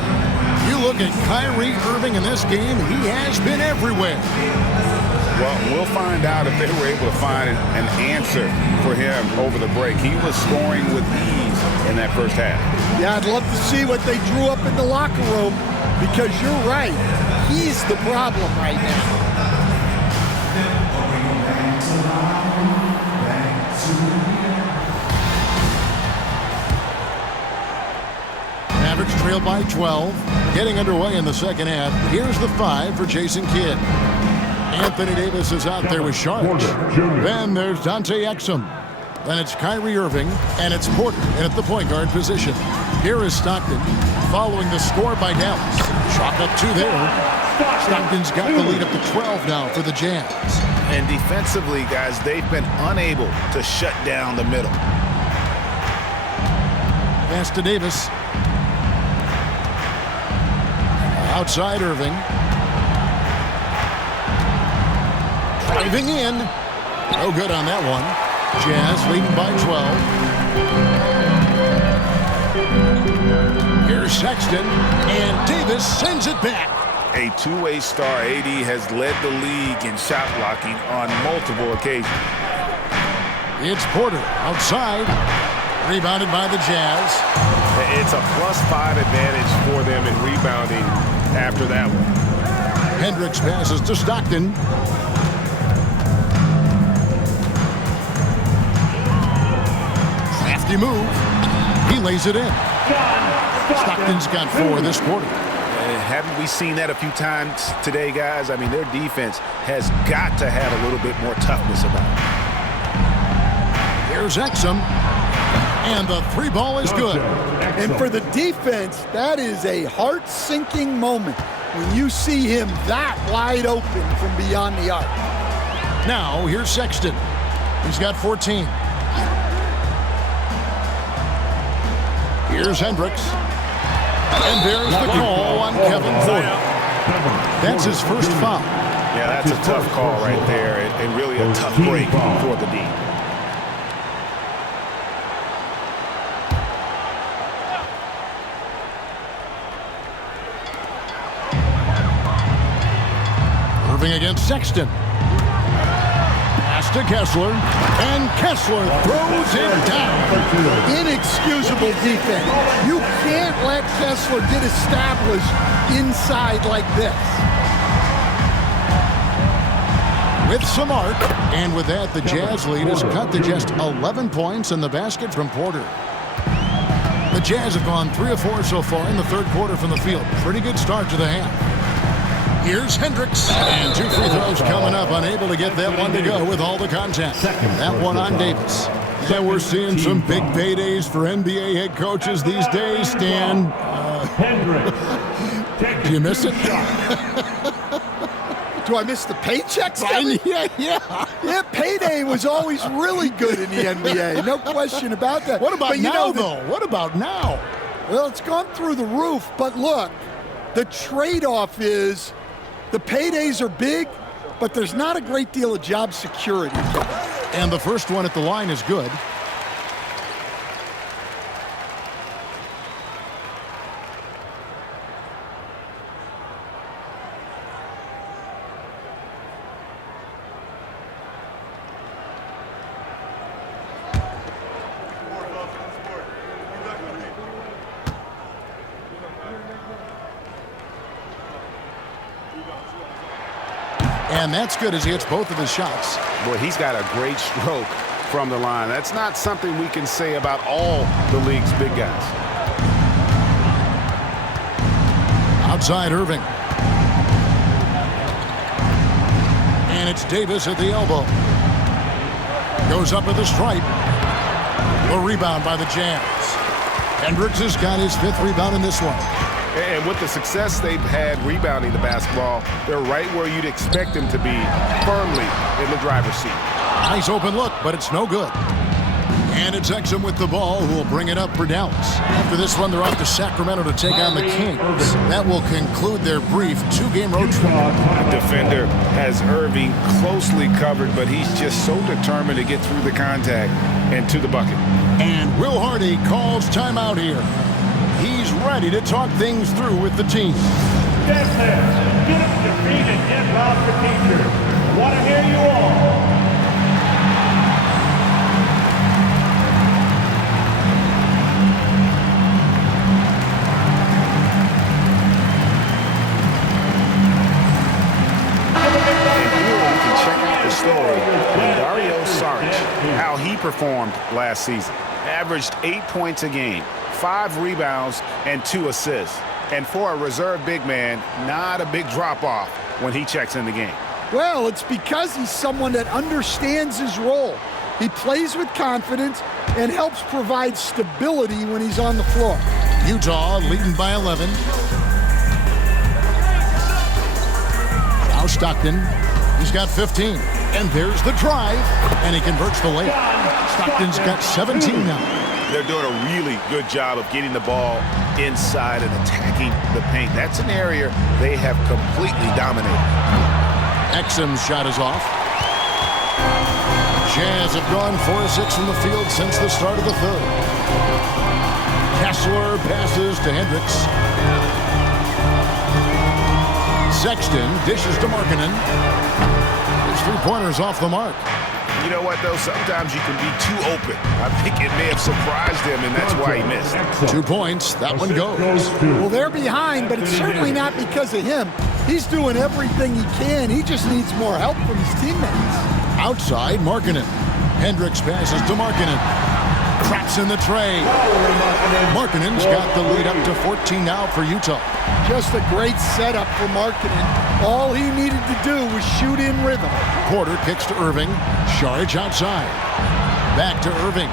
You look at Kyrie Irving in this game, he has been everywhere. Well, we'll find out if they were able to find an answer for him over the break. He was scoring with ease in that first half. Yeah, I'd love to see what they drew up in the locker room, because you're right. He's the problem right now. Mavericks trail by 12. Getting underway in the second half. Here's the 5 for Jason Kidd. Anthony Davis is out there with Sharp. Then there's Dante Exum. Then it's Kyrie Irving, and it's Porter in at the point guard position. Here is Stockton following the score by Dallas. Chalk up 2 there. Stockton's got the lead up to 12 now for the Jazz. And defensively, guys, they've been unable to shut down the middle. Pass to Davis. Outside Irving. Driving in. No good on that one. Jazz leading by 12. Here's Sexton, and Davis sends it back. A two-way star. AD has led the league in shot blocking on multiple occasions. It's Porter outside. Rebounded by the Jazz. It's a +5 advantage for them in rebounding after that one. Hendricks passes to Stockton. Crafty move. He lays it in. Stockton's got 4 this quarter. Haven't we seen that a few times today, guys? I mean, their defense has got to have a little bit more toughness about it. Here's Exum. And the 3 ball is good. And for the defense, that is a heart-sinking moment when you see him that wide open from beyond the arc. Now, here's Sexton. He's got 14. Here's Hendricks. And there's the call on Kevin Porter. That's his first foul. Yeah, that's a tough call right there, and really a tough break for the D. Irving against Sexton. Pass to Kessler, and Kessler throws it down. Inexcusable defense. You can't let Kessler get established inside like this. With some arc, and with that, the Jazz lead is cut to just 11 points in the basket from Porter. The Jazz have gone 3 of 4 so far in the third quarter from the field. Pretty good start to the half. Here's Hendricks, and 2 free throws coming up, unable to get that one to go with all the contact. That one on Davis. Yeah, we're seeing some big paydays for NBA head coaches these days, Stan. Do you miss it? Do I miss the paychecks? Yeah. Payday was always really good in the NBA. No question about that. What about now, though? What about now? Well, it's gone through the roof, but look, the trade-off is the paydays are big, but there's not a great deal of job security. And the first one at the line is good. And that's good as he hits both of his shots. Boy, he's got a great stroke from the line. That's not something we can say about all the league's big guys. Outside Irving. And it's Davis at the elbow. Goes up at the stripe. The rebound by the Jazz. Hendricks has got his 5th rebound in this one. And with the success they've had rebounding the basketball, they're right where you'd expect them to be, firmly in the driver's seat. Nice open look, but it's no good. And it's Exum with the ball, who will bring it up for Dallas. After this one, they're off to Sacramento to take on the Kings. That will conclude their brief 2-game road trip. The defender has Irving closely covered, but he's just so determined to get through the contact and to the bucket. And Will Hardy calls timeout here. He's ready to talk things through with the team. Get up your feet and get loud for teacher. I want to hear you all. How he performed last season. Averaged 8 points a game, 5 rebounds, and 2 assists. And for a reserve big man, not a big drop-off when he checks in the game. Well, it's because he's someone that understands his role. He plays with confidence and helps provide stability when he's on the floor. Utah leading by 11. Now Stockton. He's got 15. And there's the drive. And he converts the layup. Stockton's got 17 now. They're doing a really good job of getting the ball inside and attacking the paint. That's an area they have completely dominated. Exum's shot is off. Jazz have gone 4 of 6 from the field since the start of the third. Kessler passes to Hendricks. Sexton dishes to Markkanen. His 3-pointers off the mark. You know what, though? Sometimes you can be too open. I think it may have surprised him, and that's why he missed. 2 points. That one goes. Well, they're behind, but it's certainly not because of him. He's doing everything he can. He just needs more help from his teammates. Outside, Markkanen. Hendricks passes to Markkanen. Traps in the tray. Markkanen's got the lead up to 14 now for Utah. Just a great setup for Markkanen. All he needed to do was shoot in rhythm. Porter kicks to Irving. Saric outside. Back to Irving.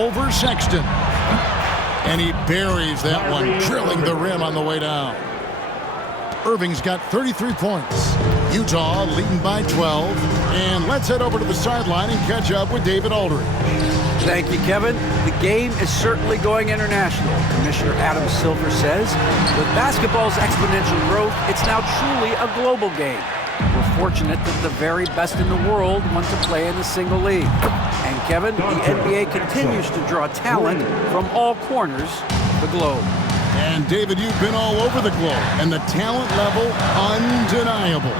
Over Sexton. And he buries that one, drilling the rim on the way down. Irving's got 33 points. Utah leading by 12. And let's head over to the sideline and catch up with David Aldridge. Thank you, Kevin. The game is certainly going international. Commissioner Adam Silver says, with basketball's exponential growth, it's now truly a global game. We're fortunate that the very best in the world want to play in a single league. And Kevin, the NBA continues to draw talent from all corners of the globe. And David, you've been all over the globe, and the talent level undeniable.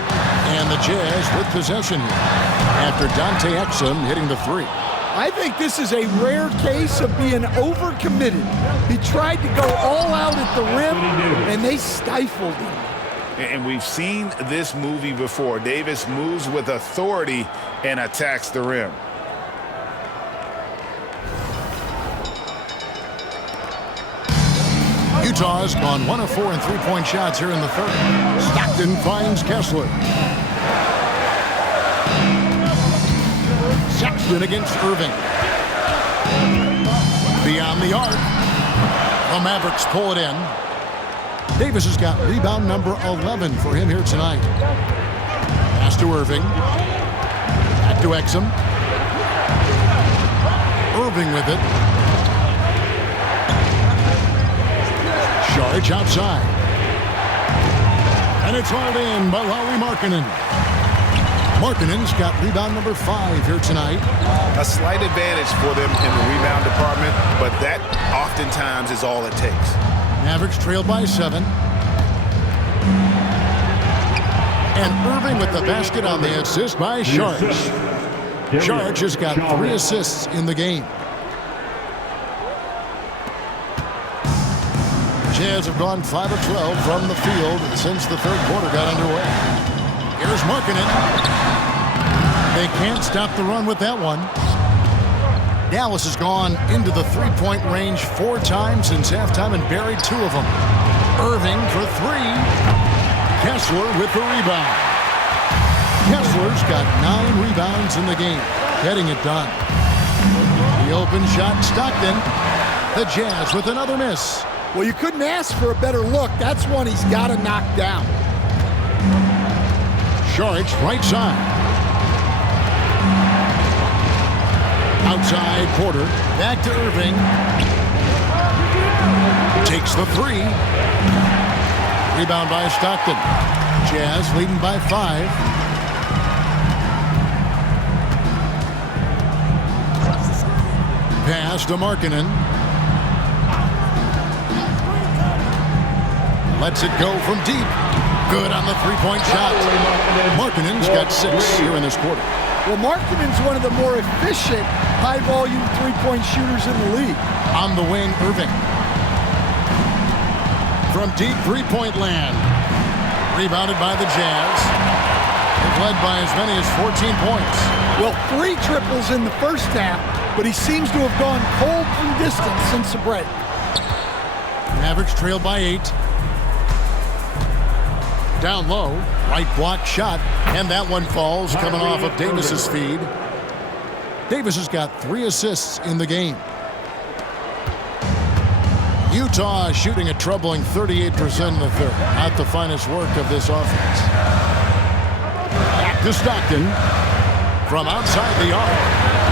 And the Jazz with possession here after Dante Exum hitting the 3. I think this is a rare case of being overcommitted. He tried to go all out at the rim, and they stifled him. And we've seen this movie before. Davis moves with authority and attacks the rim. Utah has gone 1 of 4 in 3-point shots here in the third. Stockton finds Kessler. Sexton against Irving. Beyond the arc. The Mavericks pull it in. Davis has got rebound number 11 for him here tonight. Pass to Irving. Back to Exum. Irving with it. Saric outside. And it's hauled in by Lauri Markkanen. Markkanen's got rebound number 5 here tonight. A slight advantage for them in the rebound department, but that oftentimes is all it takes. Mavericks trail by 7. And Irving with the basket on the assist by Saric. Saric has got 3 assists in the game. Jazz have gone 5 of 12 from the field since the third quarter got underway. Here's Markkanen. They can't stop the run with that one. Dallas has gone into the 3-point range 4 times since halftime and buried 2 of them. Irving for 3. Kessler with the rebound. Kessler's got 9 rebounds in the game, getting it done. The open shot, Stockton. The Jazz with another miss. Well, you couldn't ask for a better look. That's one he's got to knock down. Saric right side. Outside, Porter. Back to Irving. Takes the three. Rebound by Stockton. Jazz leading by 5. Pass to Markkanen. Lets it go from deep. Good on the three-point shot. Markkanen's got 6 here in this quarter. Well, Markkanen's one of the more efficient, high-volume three-point shooters in the league. On the wing, Irving. From deep three-point land. Rebounded by the Jazz. They've led by as many as 14 points. Well, 3 triples in the first half, but he seems to have gone cold from distance since the break. Mavericks trail by 8. Down low, right block shot, and that one falls coming off of Davis's feed. Davis has got 3 assists in the game. Utah shooting a troubling 38% in the third. Not the finest work of this offense. Back to Stockton from outside the arc.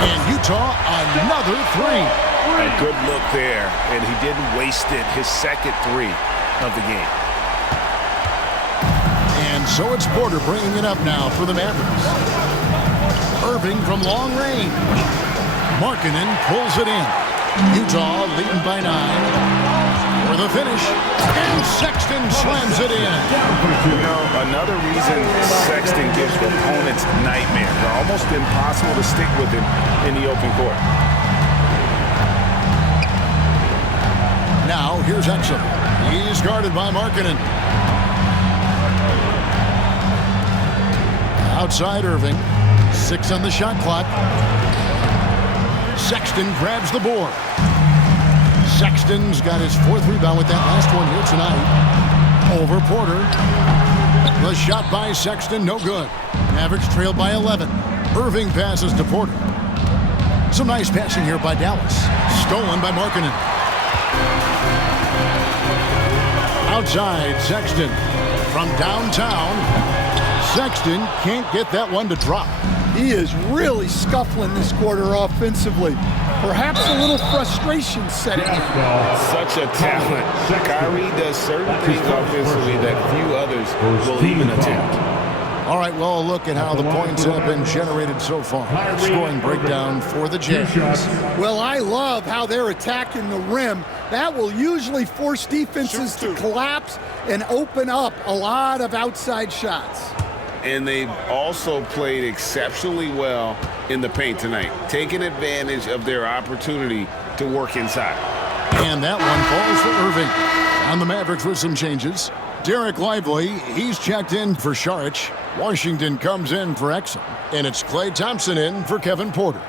And Utah, another 3. A good look there, and he didn't waste it. His second 3 of the game. And so it's Porter bringing it up now for the Mavericks. Irving from long range. Markkanen pulls it in. Utah leading by 9. For the finish, and Sexton slams it in. You know, another reason Sexton gives opponents nightmares. They're almost impossible to stick with him in the open court. Now, here's Exum. He's guarded by Markkanen. Outside Irving. 6 on the shot clock. Sexton grabs the board. Sexton's got his 4th rebound with that last one here tonight. Over Porter. The shot by Sexton, no good. Mavericks trail by 11. Irving passes to Porter. Some nice passing here by Dallas. Stolen by Markkanen. Outside, Sexton. From downtown. Sexton can't get that one to drop. He is really scuffling this quarter offensively. Perhaps a little frustration setting in. Such a talent. Kyrie does certain things offensively that few others will even attempt. All right, well, look at how the points have been generated so far. Scoring breakdown for the Jazz. Well, I love how they're attacking the rim. That will usually force defenses to collapse and open up a lot of outside shots. And they've also played exceptionally well in the paint tonight, taking advantage of their opportunity to work inside. And that one falls for Irving. On the Mavericks with some changes. Derek Lively, he's checked in for Šarić. Washington comes in for Exum. And it's Klay Thompson in for Kevin Porter.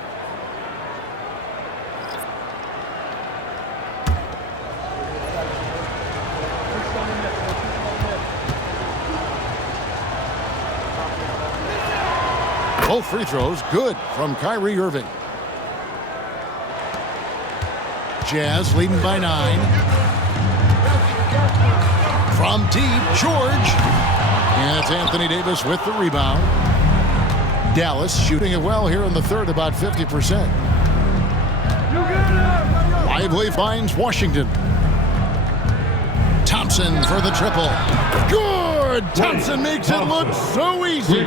Both free throws good from Kyrie Irving. Jazz leading by 9. From deep, George. And it's Anthony Davis with the rebound. Dallas shooting it well here in the third, about 50%. Lively finds Washington. Thompson for the triple. Good! Thompson makes it look so easy.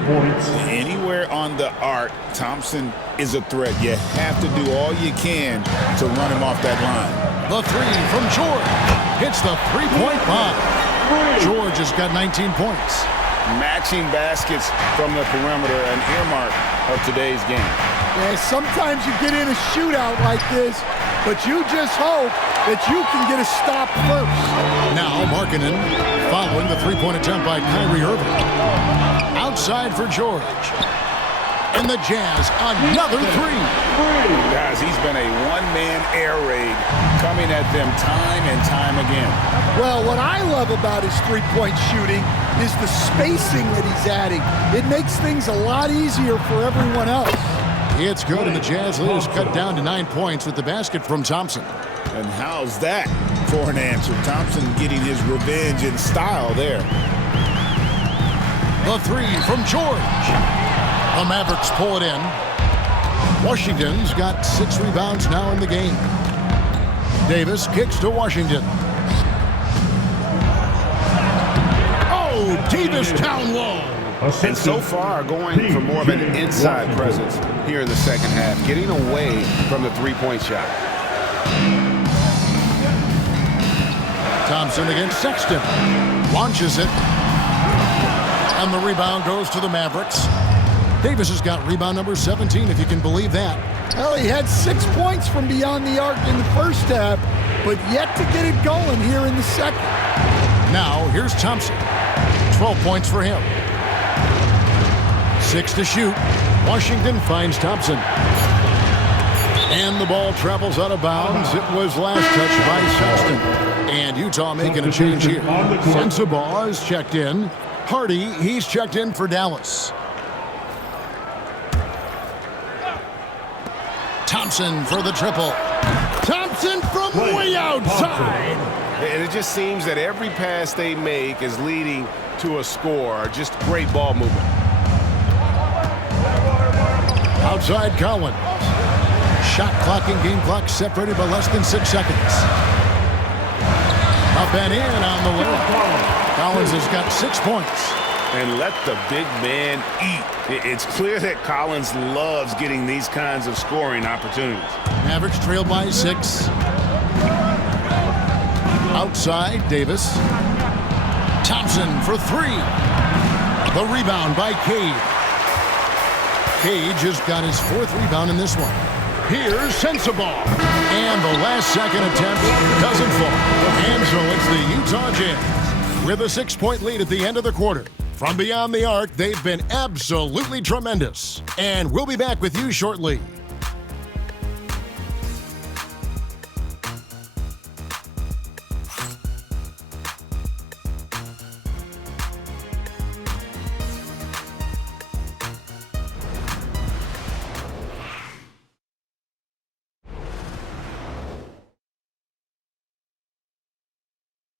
Anywhere on the arc, Thompson is a threat. You have to do all you can to run him off that line. The 3 from George. Hits the 3-point bomb. George has got 19 points. Matching baskets from the perimeter, an earmark of today's game. Yeah, sometimes you get in a shootout like this, but you just hope that you can get a stop first. Now Markkanen following the 3-point attempt by Kyrie Irving. Outside for George. And the Jazz, another 3. Guys, he's been a one-man air raid coming at them time and time again. Well, what I love about his three-point shooting is the spacing that he's adding. It makes things a lot easier for everyone else. It's good, and the Jazz lead is cut down to 9 points with the basket from Thompson. And how's that for an answer? Thompson getting his revenge in style there. The 3 from George. The Mavericks pull it in. Washington's got 6 rebounds now in the game. Davis kicks to Washington. Oh, Davis down low. And so far, going for more of an inside presence here in the second half, getting away from the three-point shot. Thompson against Sexton. Launches it. And the rebound goes to the Mavericks. Davis has got rebound number 17, if you can believe that. Well, he had 6 points from beyond the arc in the first half, but yet to get it going here in the second. Now, here's Thompson. 12 points for him. 6 to shoot. Washington finds Thompson. And the ball travels out of bounds. It was last touched by Sexton. And Utah making a change here. Sensabaugh is checked in. Hardy, he's checked in for Dallas. Thompson for the triple. Thompson from way outside. And it just seems that every pass they make is leading to a score. Just great ball movement. Outside Collins. Shot clock and game clock separated by less than 6 seconds. Up and in on the way. Collins has got 6 points. And let the big man eat. It's clear that Collins loves getting these kinds of scoring opportunities. Mavericks trail by 6. Outside, Davis. Thompson for 3. The rebound by Cade. Cade just got his 4th rebound in this one. Here's Sensabaugh. And the last second attempt doesn't fall. And so it's the Utah Jazz with a 6-point lead at the end of the quarter. From beyond the arc, they've been absolutely tremendous. And we'll be back with you shortly.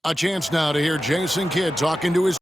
A chance now to hear Jason Kidd talking to his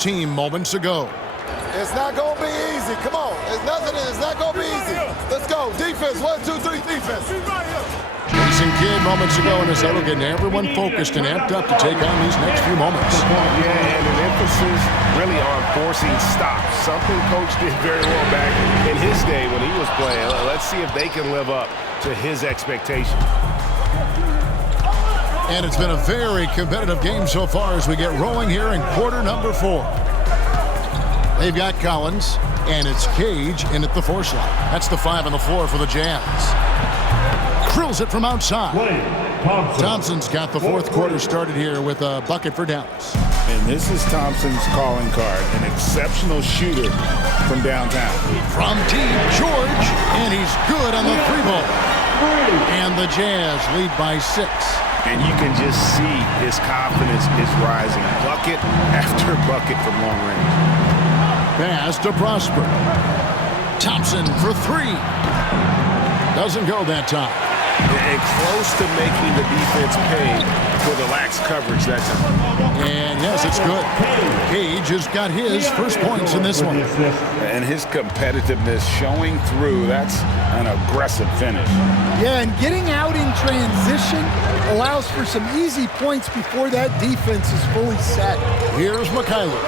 team moments ago. It's not going to be easy. Come on. It's not going to be easy. Let's go. Defense. 1, 2, 3, defense. Jason Kidd moments ago in his huddle getting everyone focused and amped up to take on these next few moments. Yeah, and an emphasis really on forcing stops. Something Coach did very well back in his day when he was playing. Let's see if they can live up to his expectations. And it's been a very competitive game so far as we get rolling here in quarter number 4. They've got Collins, and it's Cage in at the 4 slot. That's the 5 on the floor for the Jazz. Drills it from outside. Thompson's got the 4th quarter started here with a bucket for Dallas. And this is Thompson's calling card, an exceptional shooter from downtown. From deep, George, and he's good on the 3-ball. And the Jazz lead by 6. And you can just see his confidence is rising. Bucket after bucket from long range. Pass to Prosper. Thompson for 3. Doesn't go that time. And close to making the defense pay for the lax coverage that time. And yes, it's good. Cage has got his first points in this one. And his competitiveness showing through. That's an aggressive finish. Yeah, and getting out in transition allows for some easy points before that defense is fully set. Here's Mikhailuk.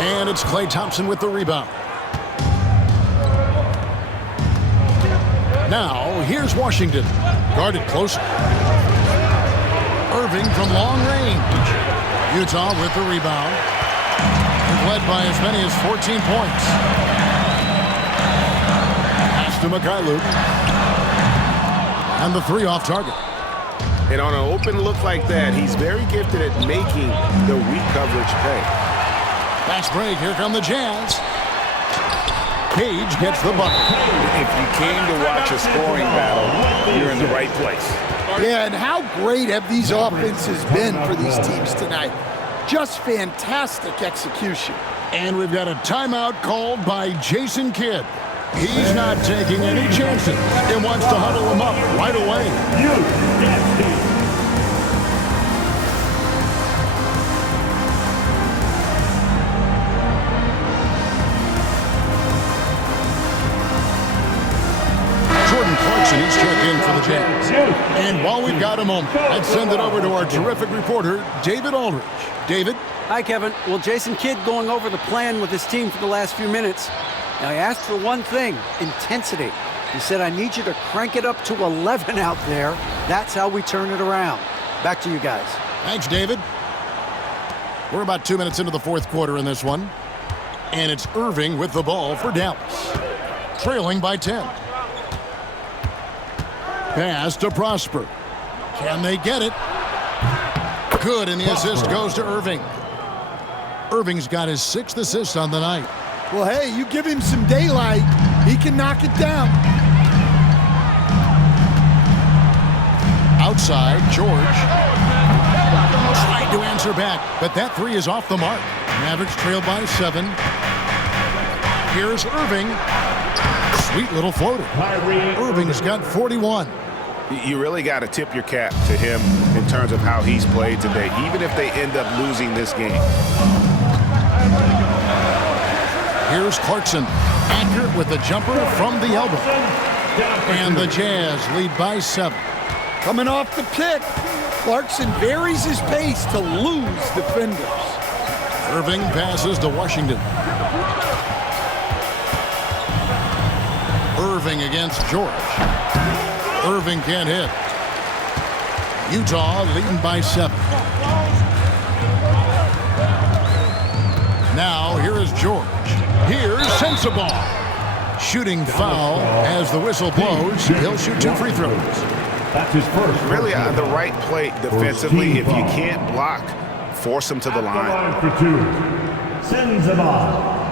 And it's Klay Thompson with the rebound. Now, here's Washington. Guarded closer. Irving from long range. Utah with the rebound. They've led by as many as 14 points. Pass to Mikhailuk. And the 3 off target. And on an open look like that, he's very gifted at making the weak coverage pay. Fast break. Here come the Jazz. Cage gets the bucket. If you came to watch a scoring battle, you're in the right place. Yeah, and how great have these offenses been for these teams tonight? Just fantastic execution. And we've got a timeout called by Jason Kidd. He's not taking any chances and wants to huddle them up right away. He's checked in for the Jazz. And while we've got a moment, I'd send it over to our terrific reporter, David Aldridge. David? Hi, Kevin. Well, Jason Kidd going over the plan with his team for the last few minutes. Now, he asked for one thing, intensity. He said, I need you to crank it up to 11 out there. That's how we turn it around. Back to you guys. Thanks, David. We're about 2 minutes into the 4th quarter in this one. And it's Irving with the ball for Dallas. Trailing by 10. Pass to Prosper. Can they get it? Good, and the assist goes to Irving. Irving's got his 6th assist on the night. Well, hey, you give him some daylight, he can knock it down. Outside, George. Tried to answer back, but that 3 is off the mark. Mavericks trail by 7. Here's Irving. Sweet little floater. Irving's got 41. You really got to tip your cap to him in terms of how he's played today, even if they end up losing this game. Here's Clarkson. Accurate with the jumper from the elbow. And the Jazz lead by 7. Coming off the pick, Clarkson varies his pace to lose defenders. Irving passes to Washington. Irving against George. Irving can't hit. Utah leading by 7. Now here is George. Here's Sensabaugh. Shooting foul as the whistle blows. He'll shoot 2 free throws. That's his first. Really the right play defensively. If you can't block, force him to the line. For 2. Sensabaugh.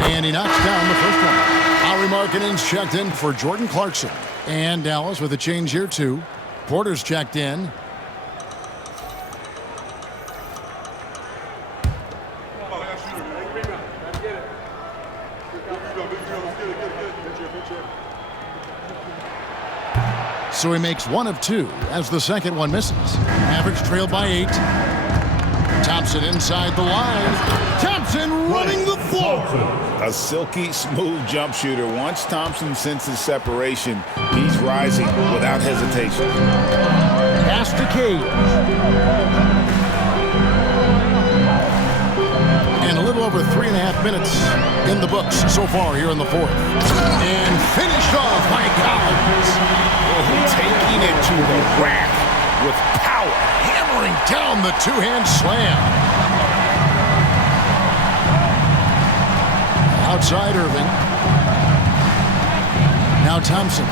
And he knocks down the first one. Howie Markkanen's checked in for Jordan Clarkson. And Dallas with a change here, too. Porter's checked in. So he makes 1 of 2 as the second one misses. Mavericks trail by 8. Thompson inside the line. Thompson running the floor. A silky smooth jump shooter. Once Thompson senses separation, he's rising without hesitation. Pass to Cage. And a little over 3.5 minutes in the books so far here in the fourth. And finished off by Collins. Taking it to the rack with power. Hammering down the two-hand slam. Outside Irving. Now Thompson.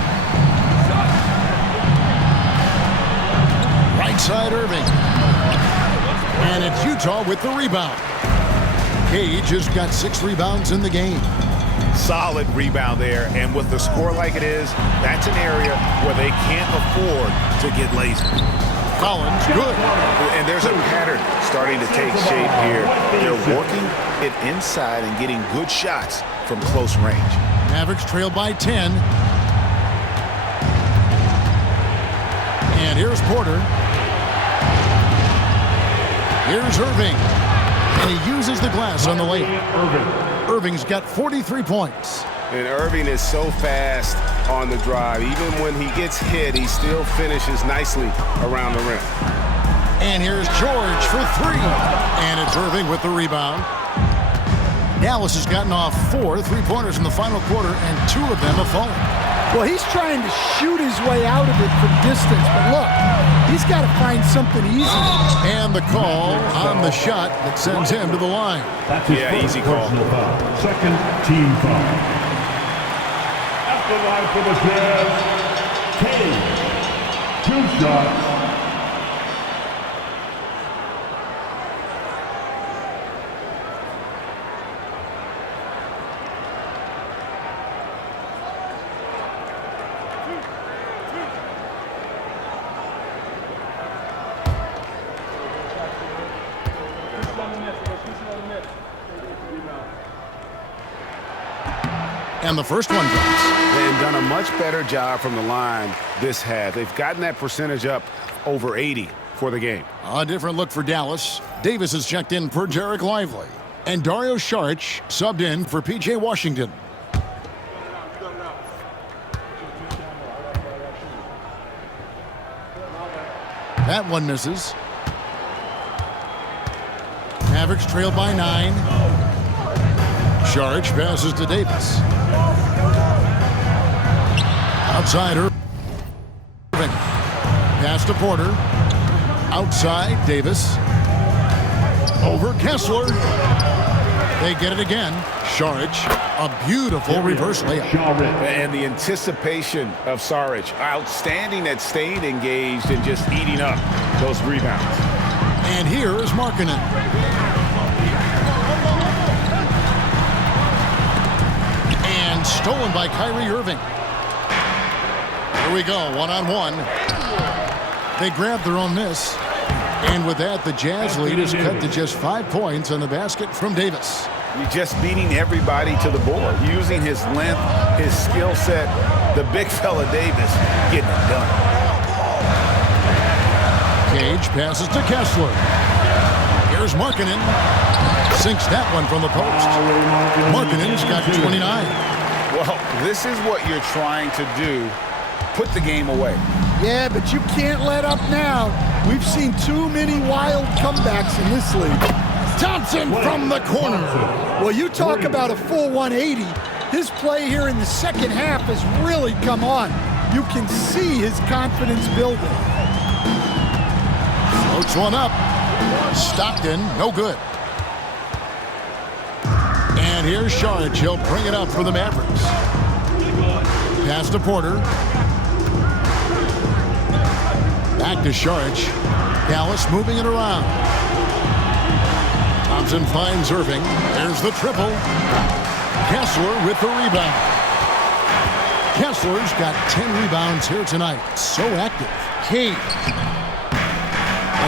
Right side Irving. And it's Utah with the rebound. Cage has got 6 rebounds in the game. Solid rebound there, and with the score like it is, that's an area where they can't afford to get lazy. Collins, good. And there's a pattern starting to take shape here. They're working it inside and getting good shots from close range. Mavericks trail by 10. And here's Porter. Here's Irving. And he uses the glass on the layup. Irving's got 43 points. And Irving is so fast on the drive. Even when he gets hit, he still finishes nicely around the rim. And here's George for 3. And it's Irving with the rebound. Dallas has gotten off 4 3-pointers in the final quarter, and 2 of them have fallen. Well, he's trying to shoot his way out of it from distance, but look, he's got to find something easy. And the call on the shot that sends him to the line. Yeah, easy call. Second team foul. At the line for the Jazz, Cage. 2 shots. And the first one drops. They've done a much better job from the line this half. They've gotten that percentage up over 80 for the game. A different look for Dallas. Davis is checked in for Derek Lively. And Dario Saric subbed in for P.J. Washington. That one misses. Mavericks trail by 9. Saric passes to Davis. Outside Irving. Pass to Porter. Outside Davis. Over Kessler. They get it again. Saric, a beautiful reverse layup. And the anticipation of Saric, outstanding at staying engaged and just eating up those rebounds. And here is Markkanen. And stolen by Kyrie Irving. Here we go, one-on-one. They grab their own miss. And with that, the Jazz lead is cut to just 5 points on the basket from Davis. You're just beating everybody to the board, using his length, his skill set. The big fella Davis getting it done. Cage passes to Kessler. Here's Markkanen. Sinks that one from the post. Markkanen's got 29. Well, this is what you're trying to do. Put the game away. Yeah, but you can't let up now. We've seen too many wild comebacks in this league. Thompson from the corner. Well, you talk about a full 180. His play here in the second half has really come on. You can see his confidence building. Floats one up. Stockton, no good. And here's Saric. He'll bring it up for the Mavericks. Pass to Porter. Back to Saric. Dallas moving it around. Thompson finds Irving. There's the triple. Kessler with the rebound. Kessler's got 10 rebounds here tonight. So active. Cage.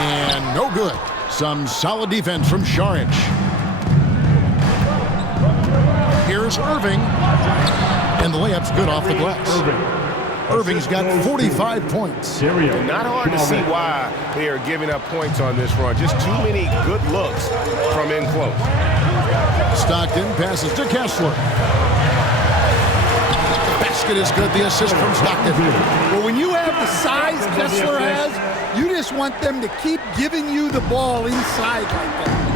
And no good. Some solid defense from Šarić. Here's Irving. And the layup's good off the glass. Irving's got 45 points. Not hard to see why they are giving up points on this run. Just too many good looks from in close. Stockton passes to Kessler. The basket is good. The assist from Stockton. Well, when you have the size Kessler has, you just want them to keep giving you the ball inside like that.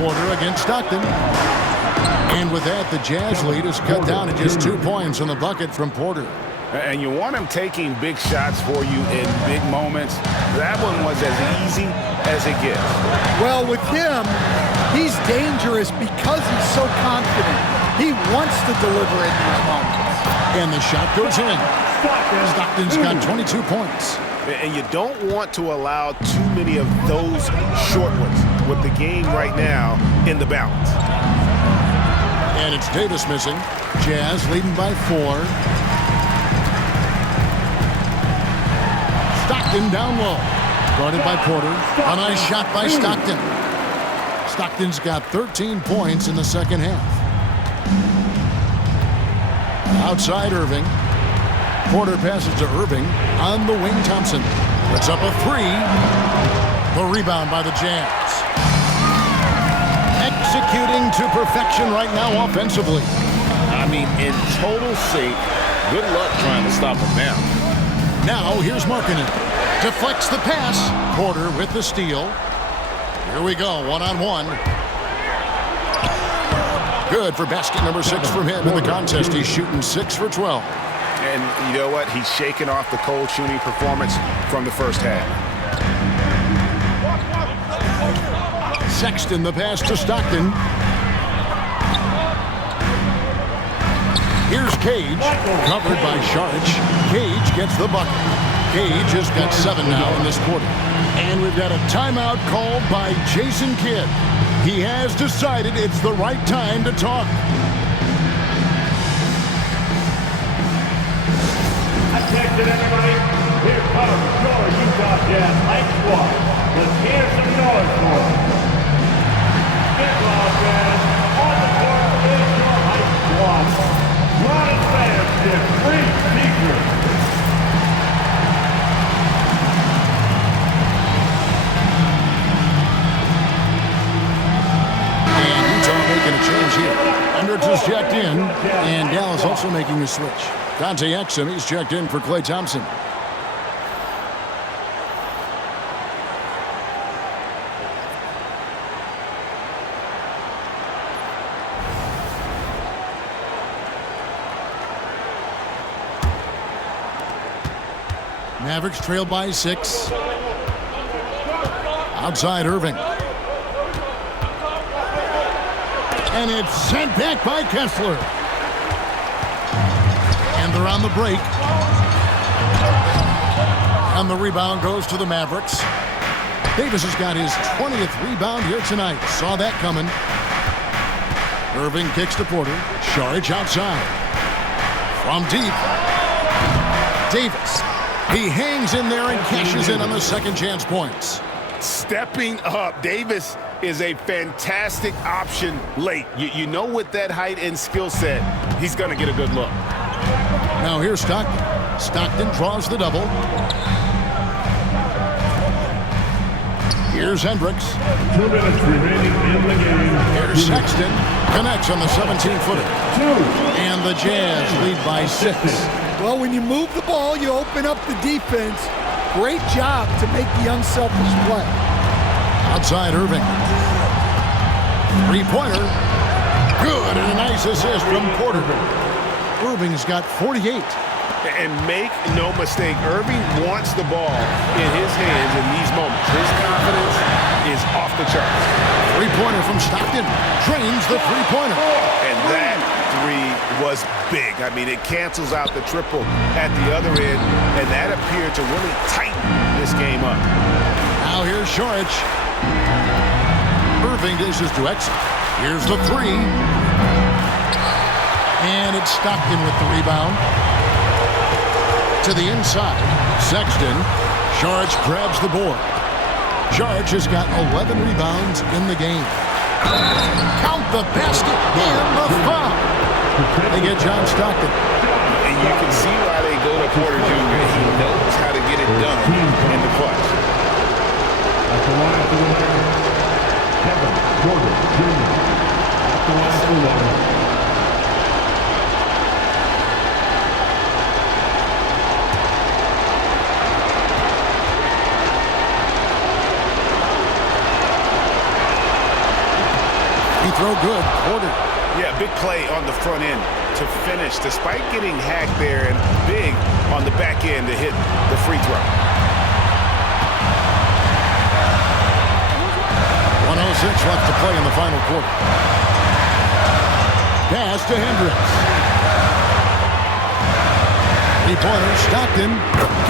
Porter against Stockton. And with that, the Jazz lead is cut down to just 2 points on the bucket from Porter. And you want him taking big shots for you in big moments. That one was as easy as it gets. Well, with him, he's dangerous because he's so confident. He wants to deliver in these moments. And the shot goes in. Stockton's got 22 points. And you don't want to allow too many of those short ones with the game right now in the balance. And it's Davis missing. Jazz leading by 4. Stockton down low. Guarded by Porter. A nice shot by Stockton. Stockton's got 13 points in the second half. Outside Irving. Porter passes to Irving. On the wing, Thompson. Puts up a 3. The rebound by the Jazz. Executing to perfection right now offensively. I mean, in total sync. Good luck trying to stop him now. Now here's Markkanen. Deflects the pass. Porter with the steal. Here we go, one-on-one. Good for basket number 6 from him in the contest. He's shooting 6 for 12. And you know what? He's shaking off the cold shooting performance from the first half. Sexton the pass to Stockton. Here's Cage, covered by Šarić. Cage gets the bucket. Cage has got 7 now in this quarter. And we've got a timeout called by Jason Kidd. He has decided it's the right time to talk. Attention, everybody. Here comes your Utah Jazz Hype Squad. Let's hear some noise for them. Utah Jazz, on the court is your Hype Squad. Ron fans get free t-shirts. And Utah making a change here. Hendricks is checked in, and Dallas also making a switch. Dante Exum, he's checked in for Klay Thompson. Mavericks trail by 6. Outside Irving. And it's sent back by Kessler. And they're on the break. And the rebound goes to the Mavericks. Davis has got his 20th rebound here tonight. Saw that coming. Irving kicks to Porter. Šarić outside. From deep. Davis. He hangs in there and cashes in on the second chance points. Stepping up. Davis is a fantastic option late. You know, with that height and skill set, he's going to get a good look. Now here's Stockton. Stockton draws the double. Here's Hendricks. 2 minutes remaining in the game. Here's Sexton. Connects on the 17-footer. And the Jazz lead by 6. Well, when you move the ball, you open up the defense. Great job to make the unselfish play. Outside Irving. Three-pointer. Good, and a nice assist from Porter. Irving's got 48. And make no mistake, Irving wants the ball in his hands in these moments. His confidence is off the charts. Three-pointer from Stockton. Drains the three-pointer. And that 3 was big. I mean, it cancels out the triple at the other end, and that appeared to really tighten this game up. Now here's Šarić. Irving dishes to Exum. Here's the 3. And it's Stockton with the rebound. To the inside, Sexton. Saric grabs the board. Saric has got 11 rebounds in the game. Count the basket and the foul. They get John Stockton. And you can see why they go to Porter Jr. He knows how to get it done in the clutch. At the line for the Mavericks, Kevin Porter Jr. At the line for one. Throw good, Porter. Yeah, big play on the front end to finish, despite getting hacked there, and big on the back end to hit the free throw. 1:06 left to play in the final quarter. Pass to Hendricks. Three-pointer, Stockton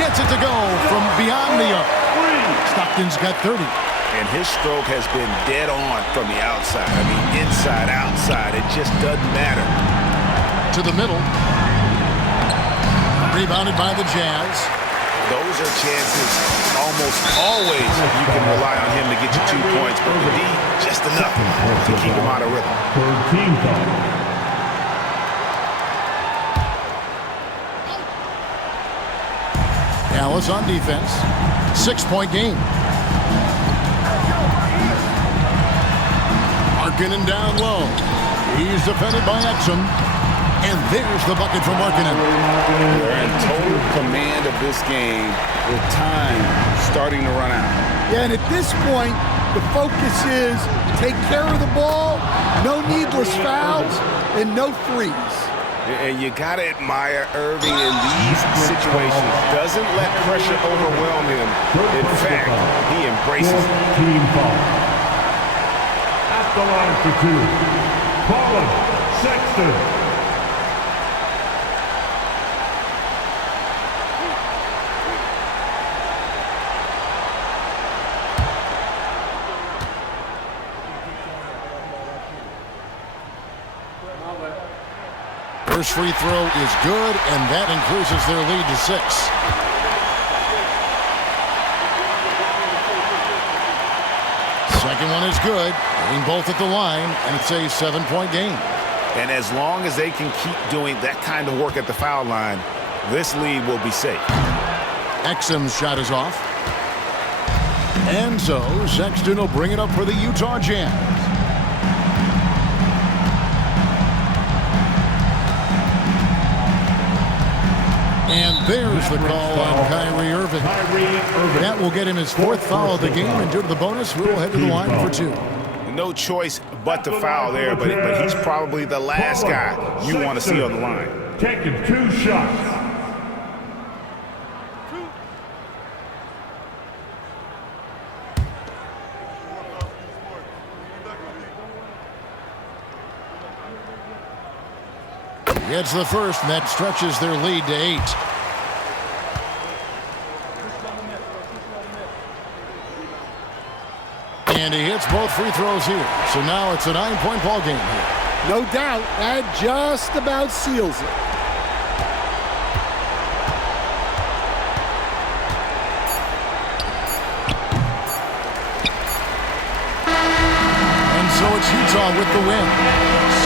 gets it to go from beyond the arc. Stockton's got 30. And his stroke has been dead on from the outside. I mean, inside, outside, it just doesn't matter. To the middle. Rebounded by the Jazz. Those are chances almost always you can rely on him to get you 2 points, but the D, just enough to keep him out of rhythm. Third team foul. Dallas on defense. 6-point game. Markkanen down low. He's defended by Exum. And there's the bucket from Markkanen. They're in total command of this game with time starting to run out. Yeah, and at this point, the focus is take care of the ball, no needless fouls, and no threes. And you got to admire Irving in these situations. Doesn't let pressure overwhelm him. In fact, he embraces it. Team foul. At the line for two, Colin Sexton. First free throw is good, and that increases their lead to 6. Second one is good. Getting both at the line, and it's a 7-point game. And as long as they can keep doing that kind of work at the foul line, this lead will be safe. Exum's shot is off. And so Sexton will bring it up for the Utah Jazz. And there's the call on Kyrie Irving. That will get him his 4th foul of the game, and due to the bonus, we'll head to the line for 2. No choice but to foul there, but he's probably the last guy you want to see on the line. Taking 2 shots. He gets the first, and that stretches their lead to 8. And he hits both free throws here. So now it's a 9-point ball game here. No doubt, that just about seals it. And so it's Utah with the win.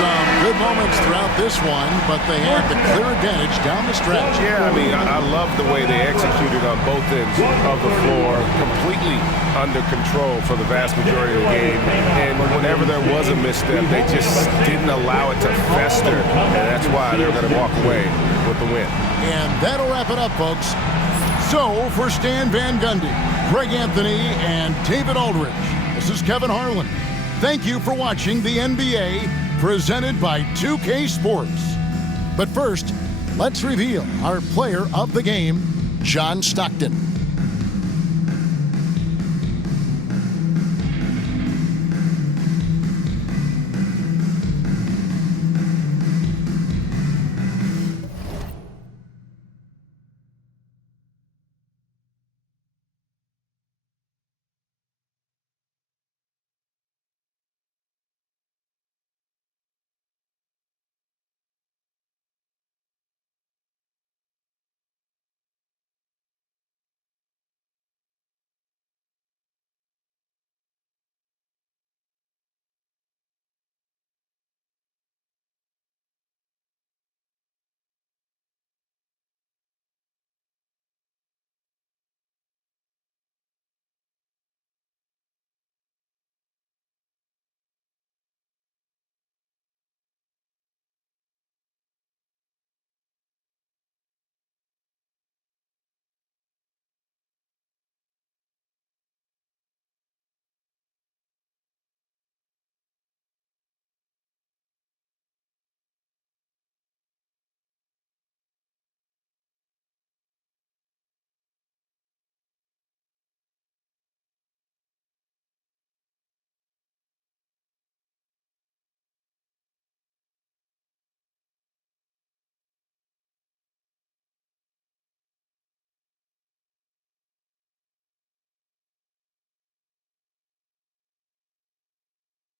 Some good moments throughout this one, but they had the clear advantage down the stretch. Yeah, I mean, I love the way they executed on both ends of the floor, completely under control for the vast majority of the game. And whenever there was a misstep, they just didn't allow it to fester. And that's why they're going to walk away with the win. And that'll wrap it up, folks. So, for Stan Van Gundy, Greg Anthony, and David Aldridge, this is Kevin Harlan. Thank you for watching the NBA, presented by 2K Sports. But first, let's reveal our player of the game, John Stockton.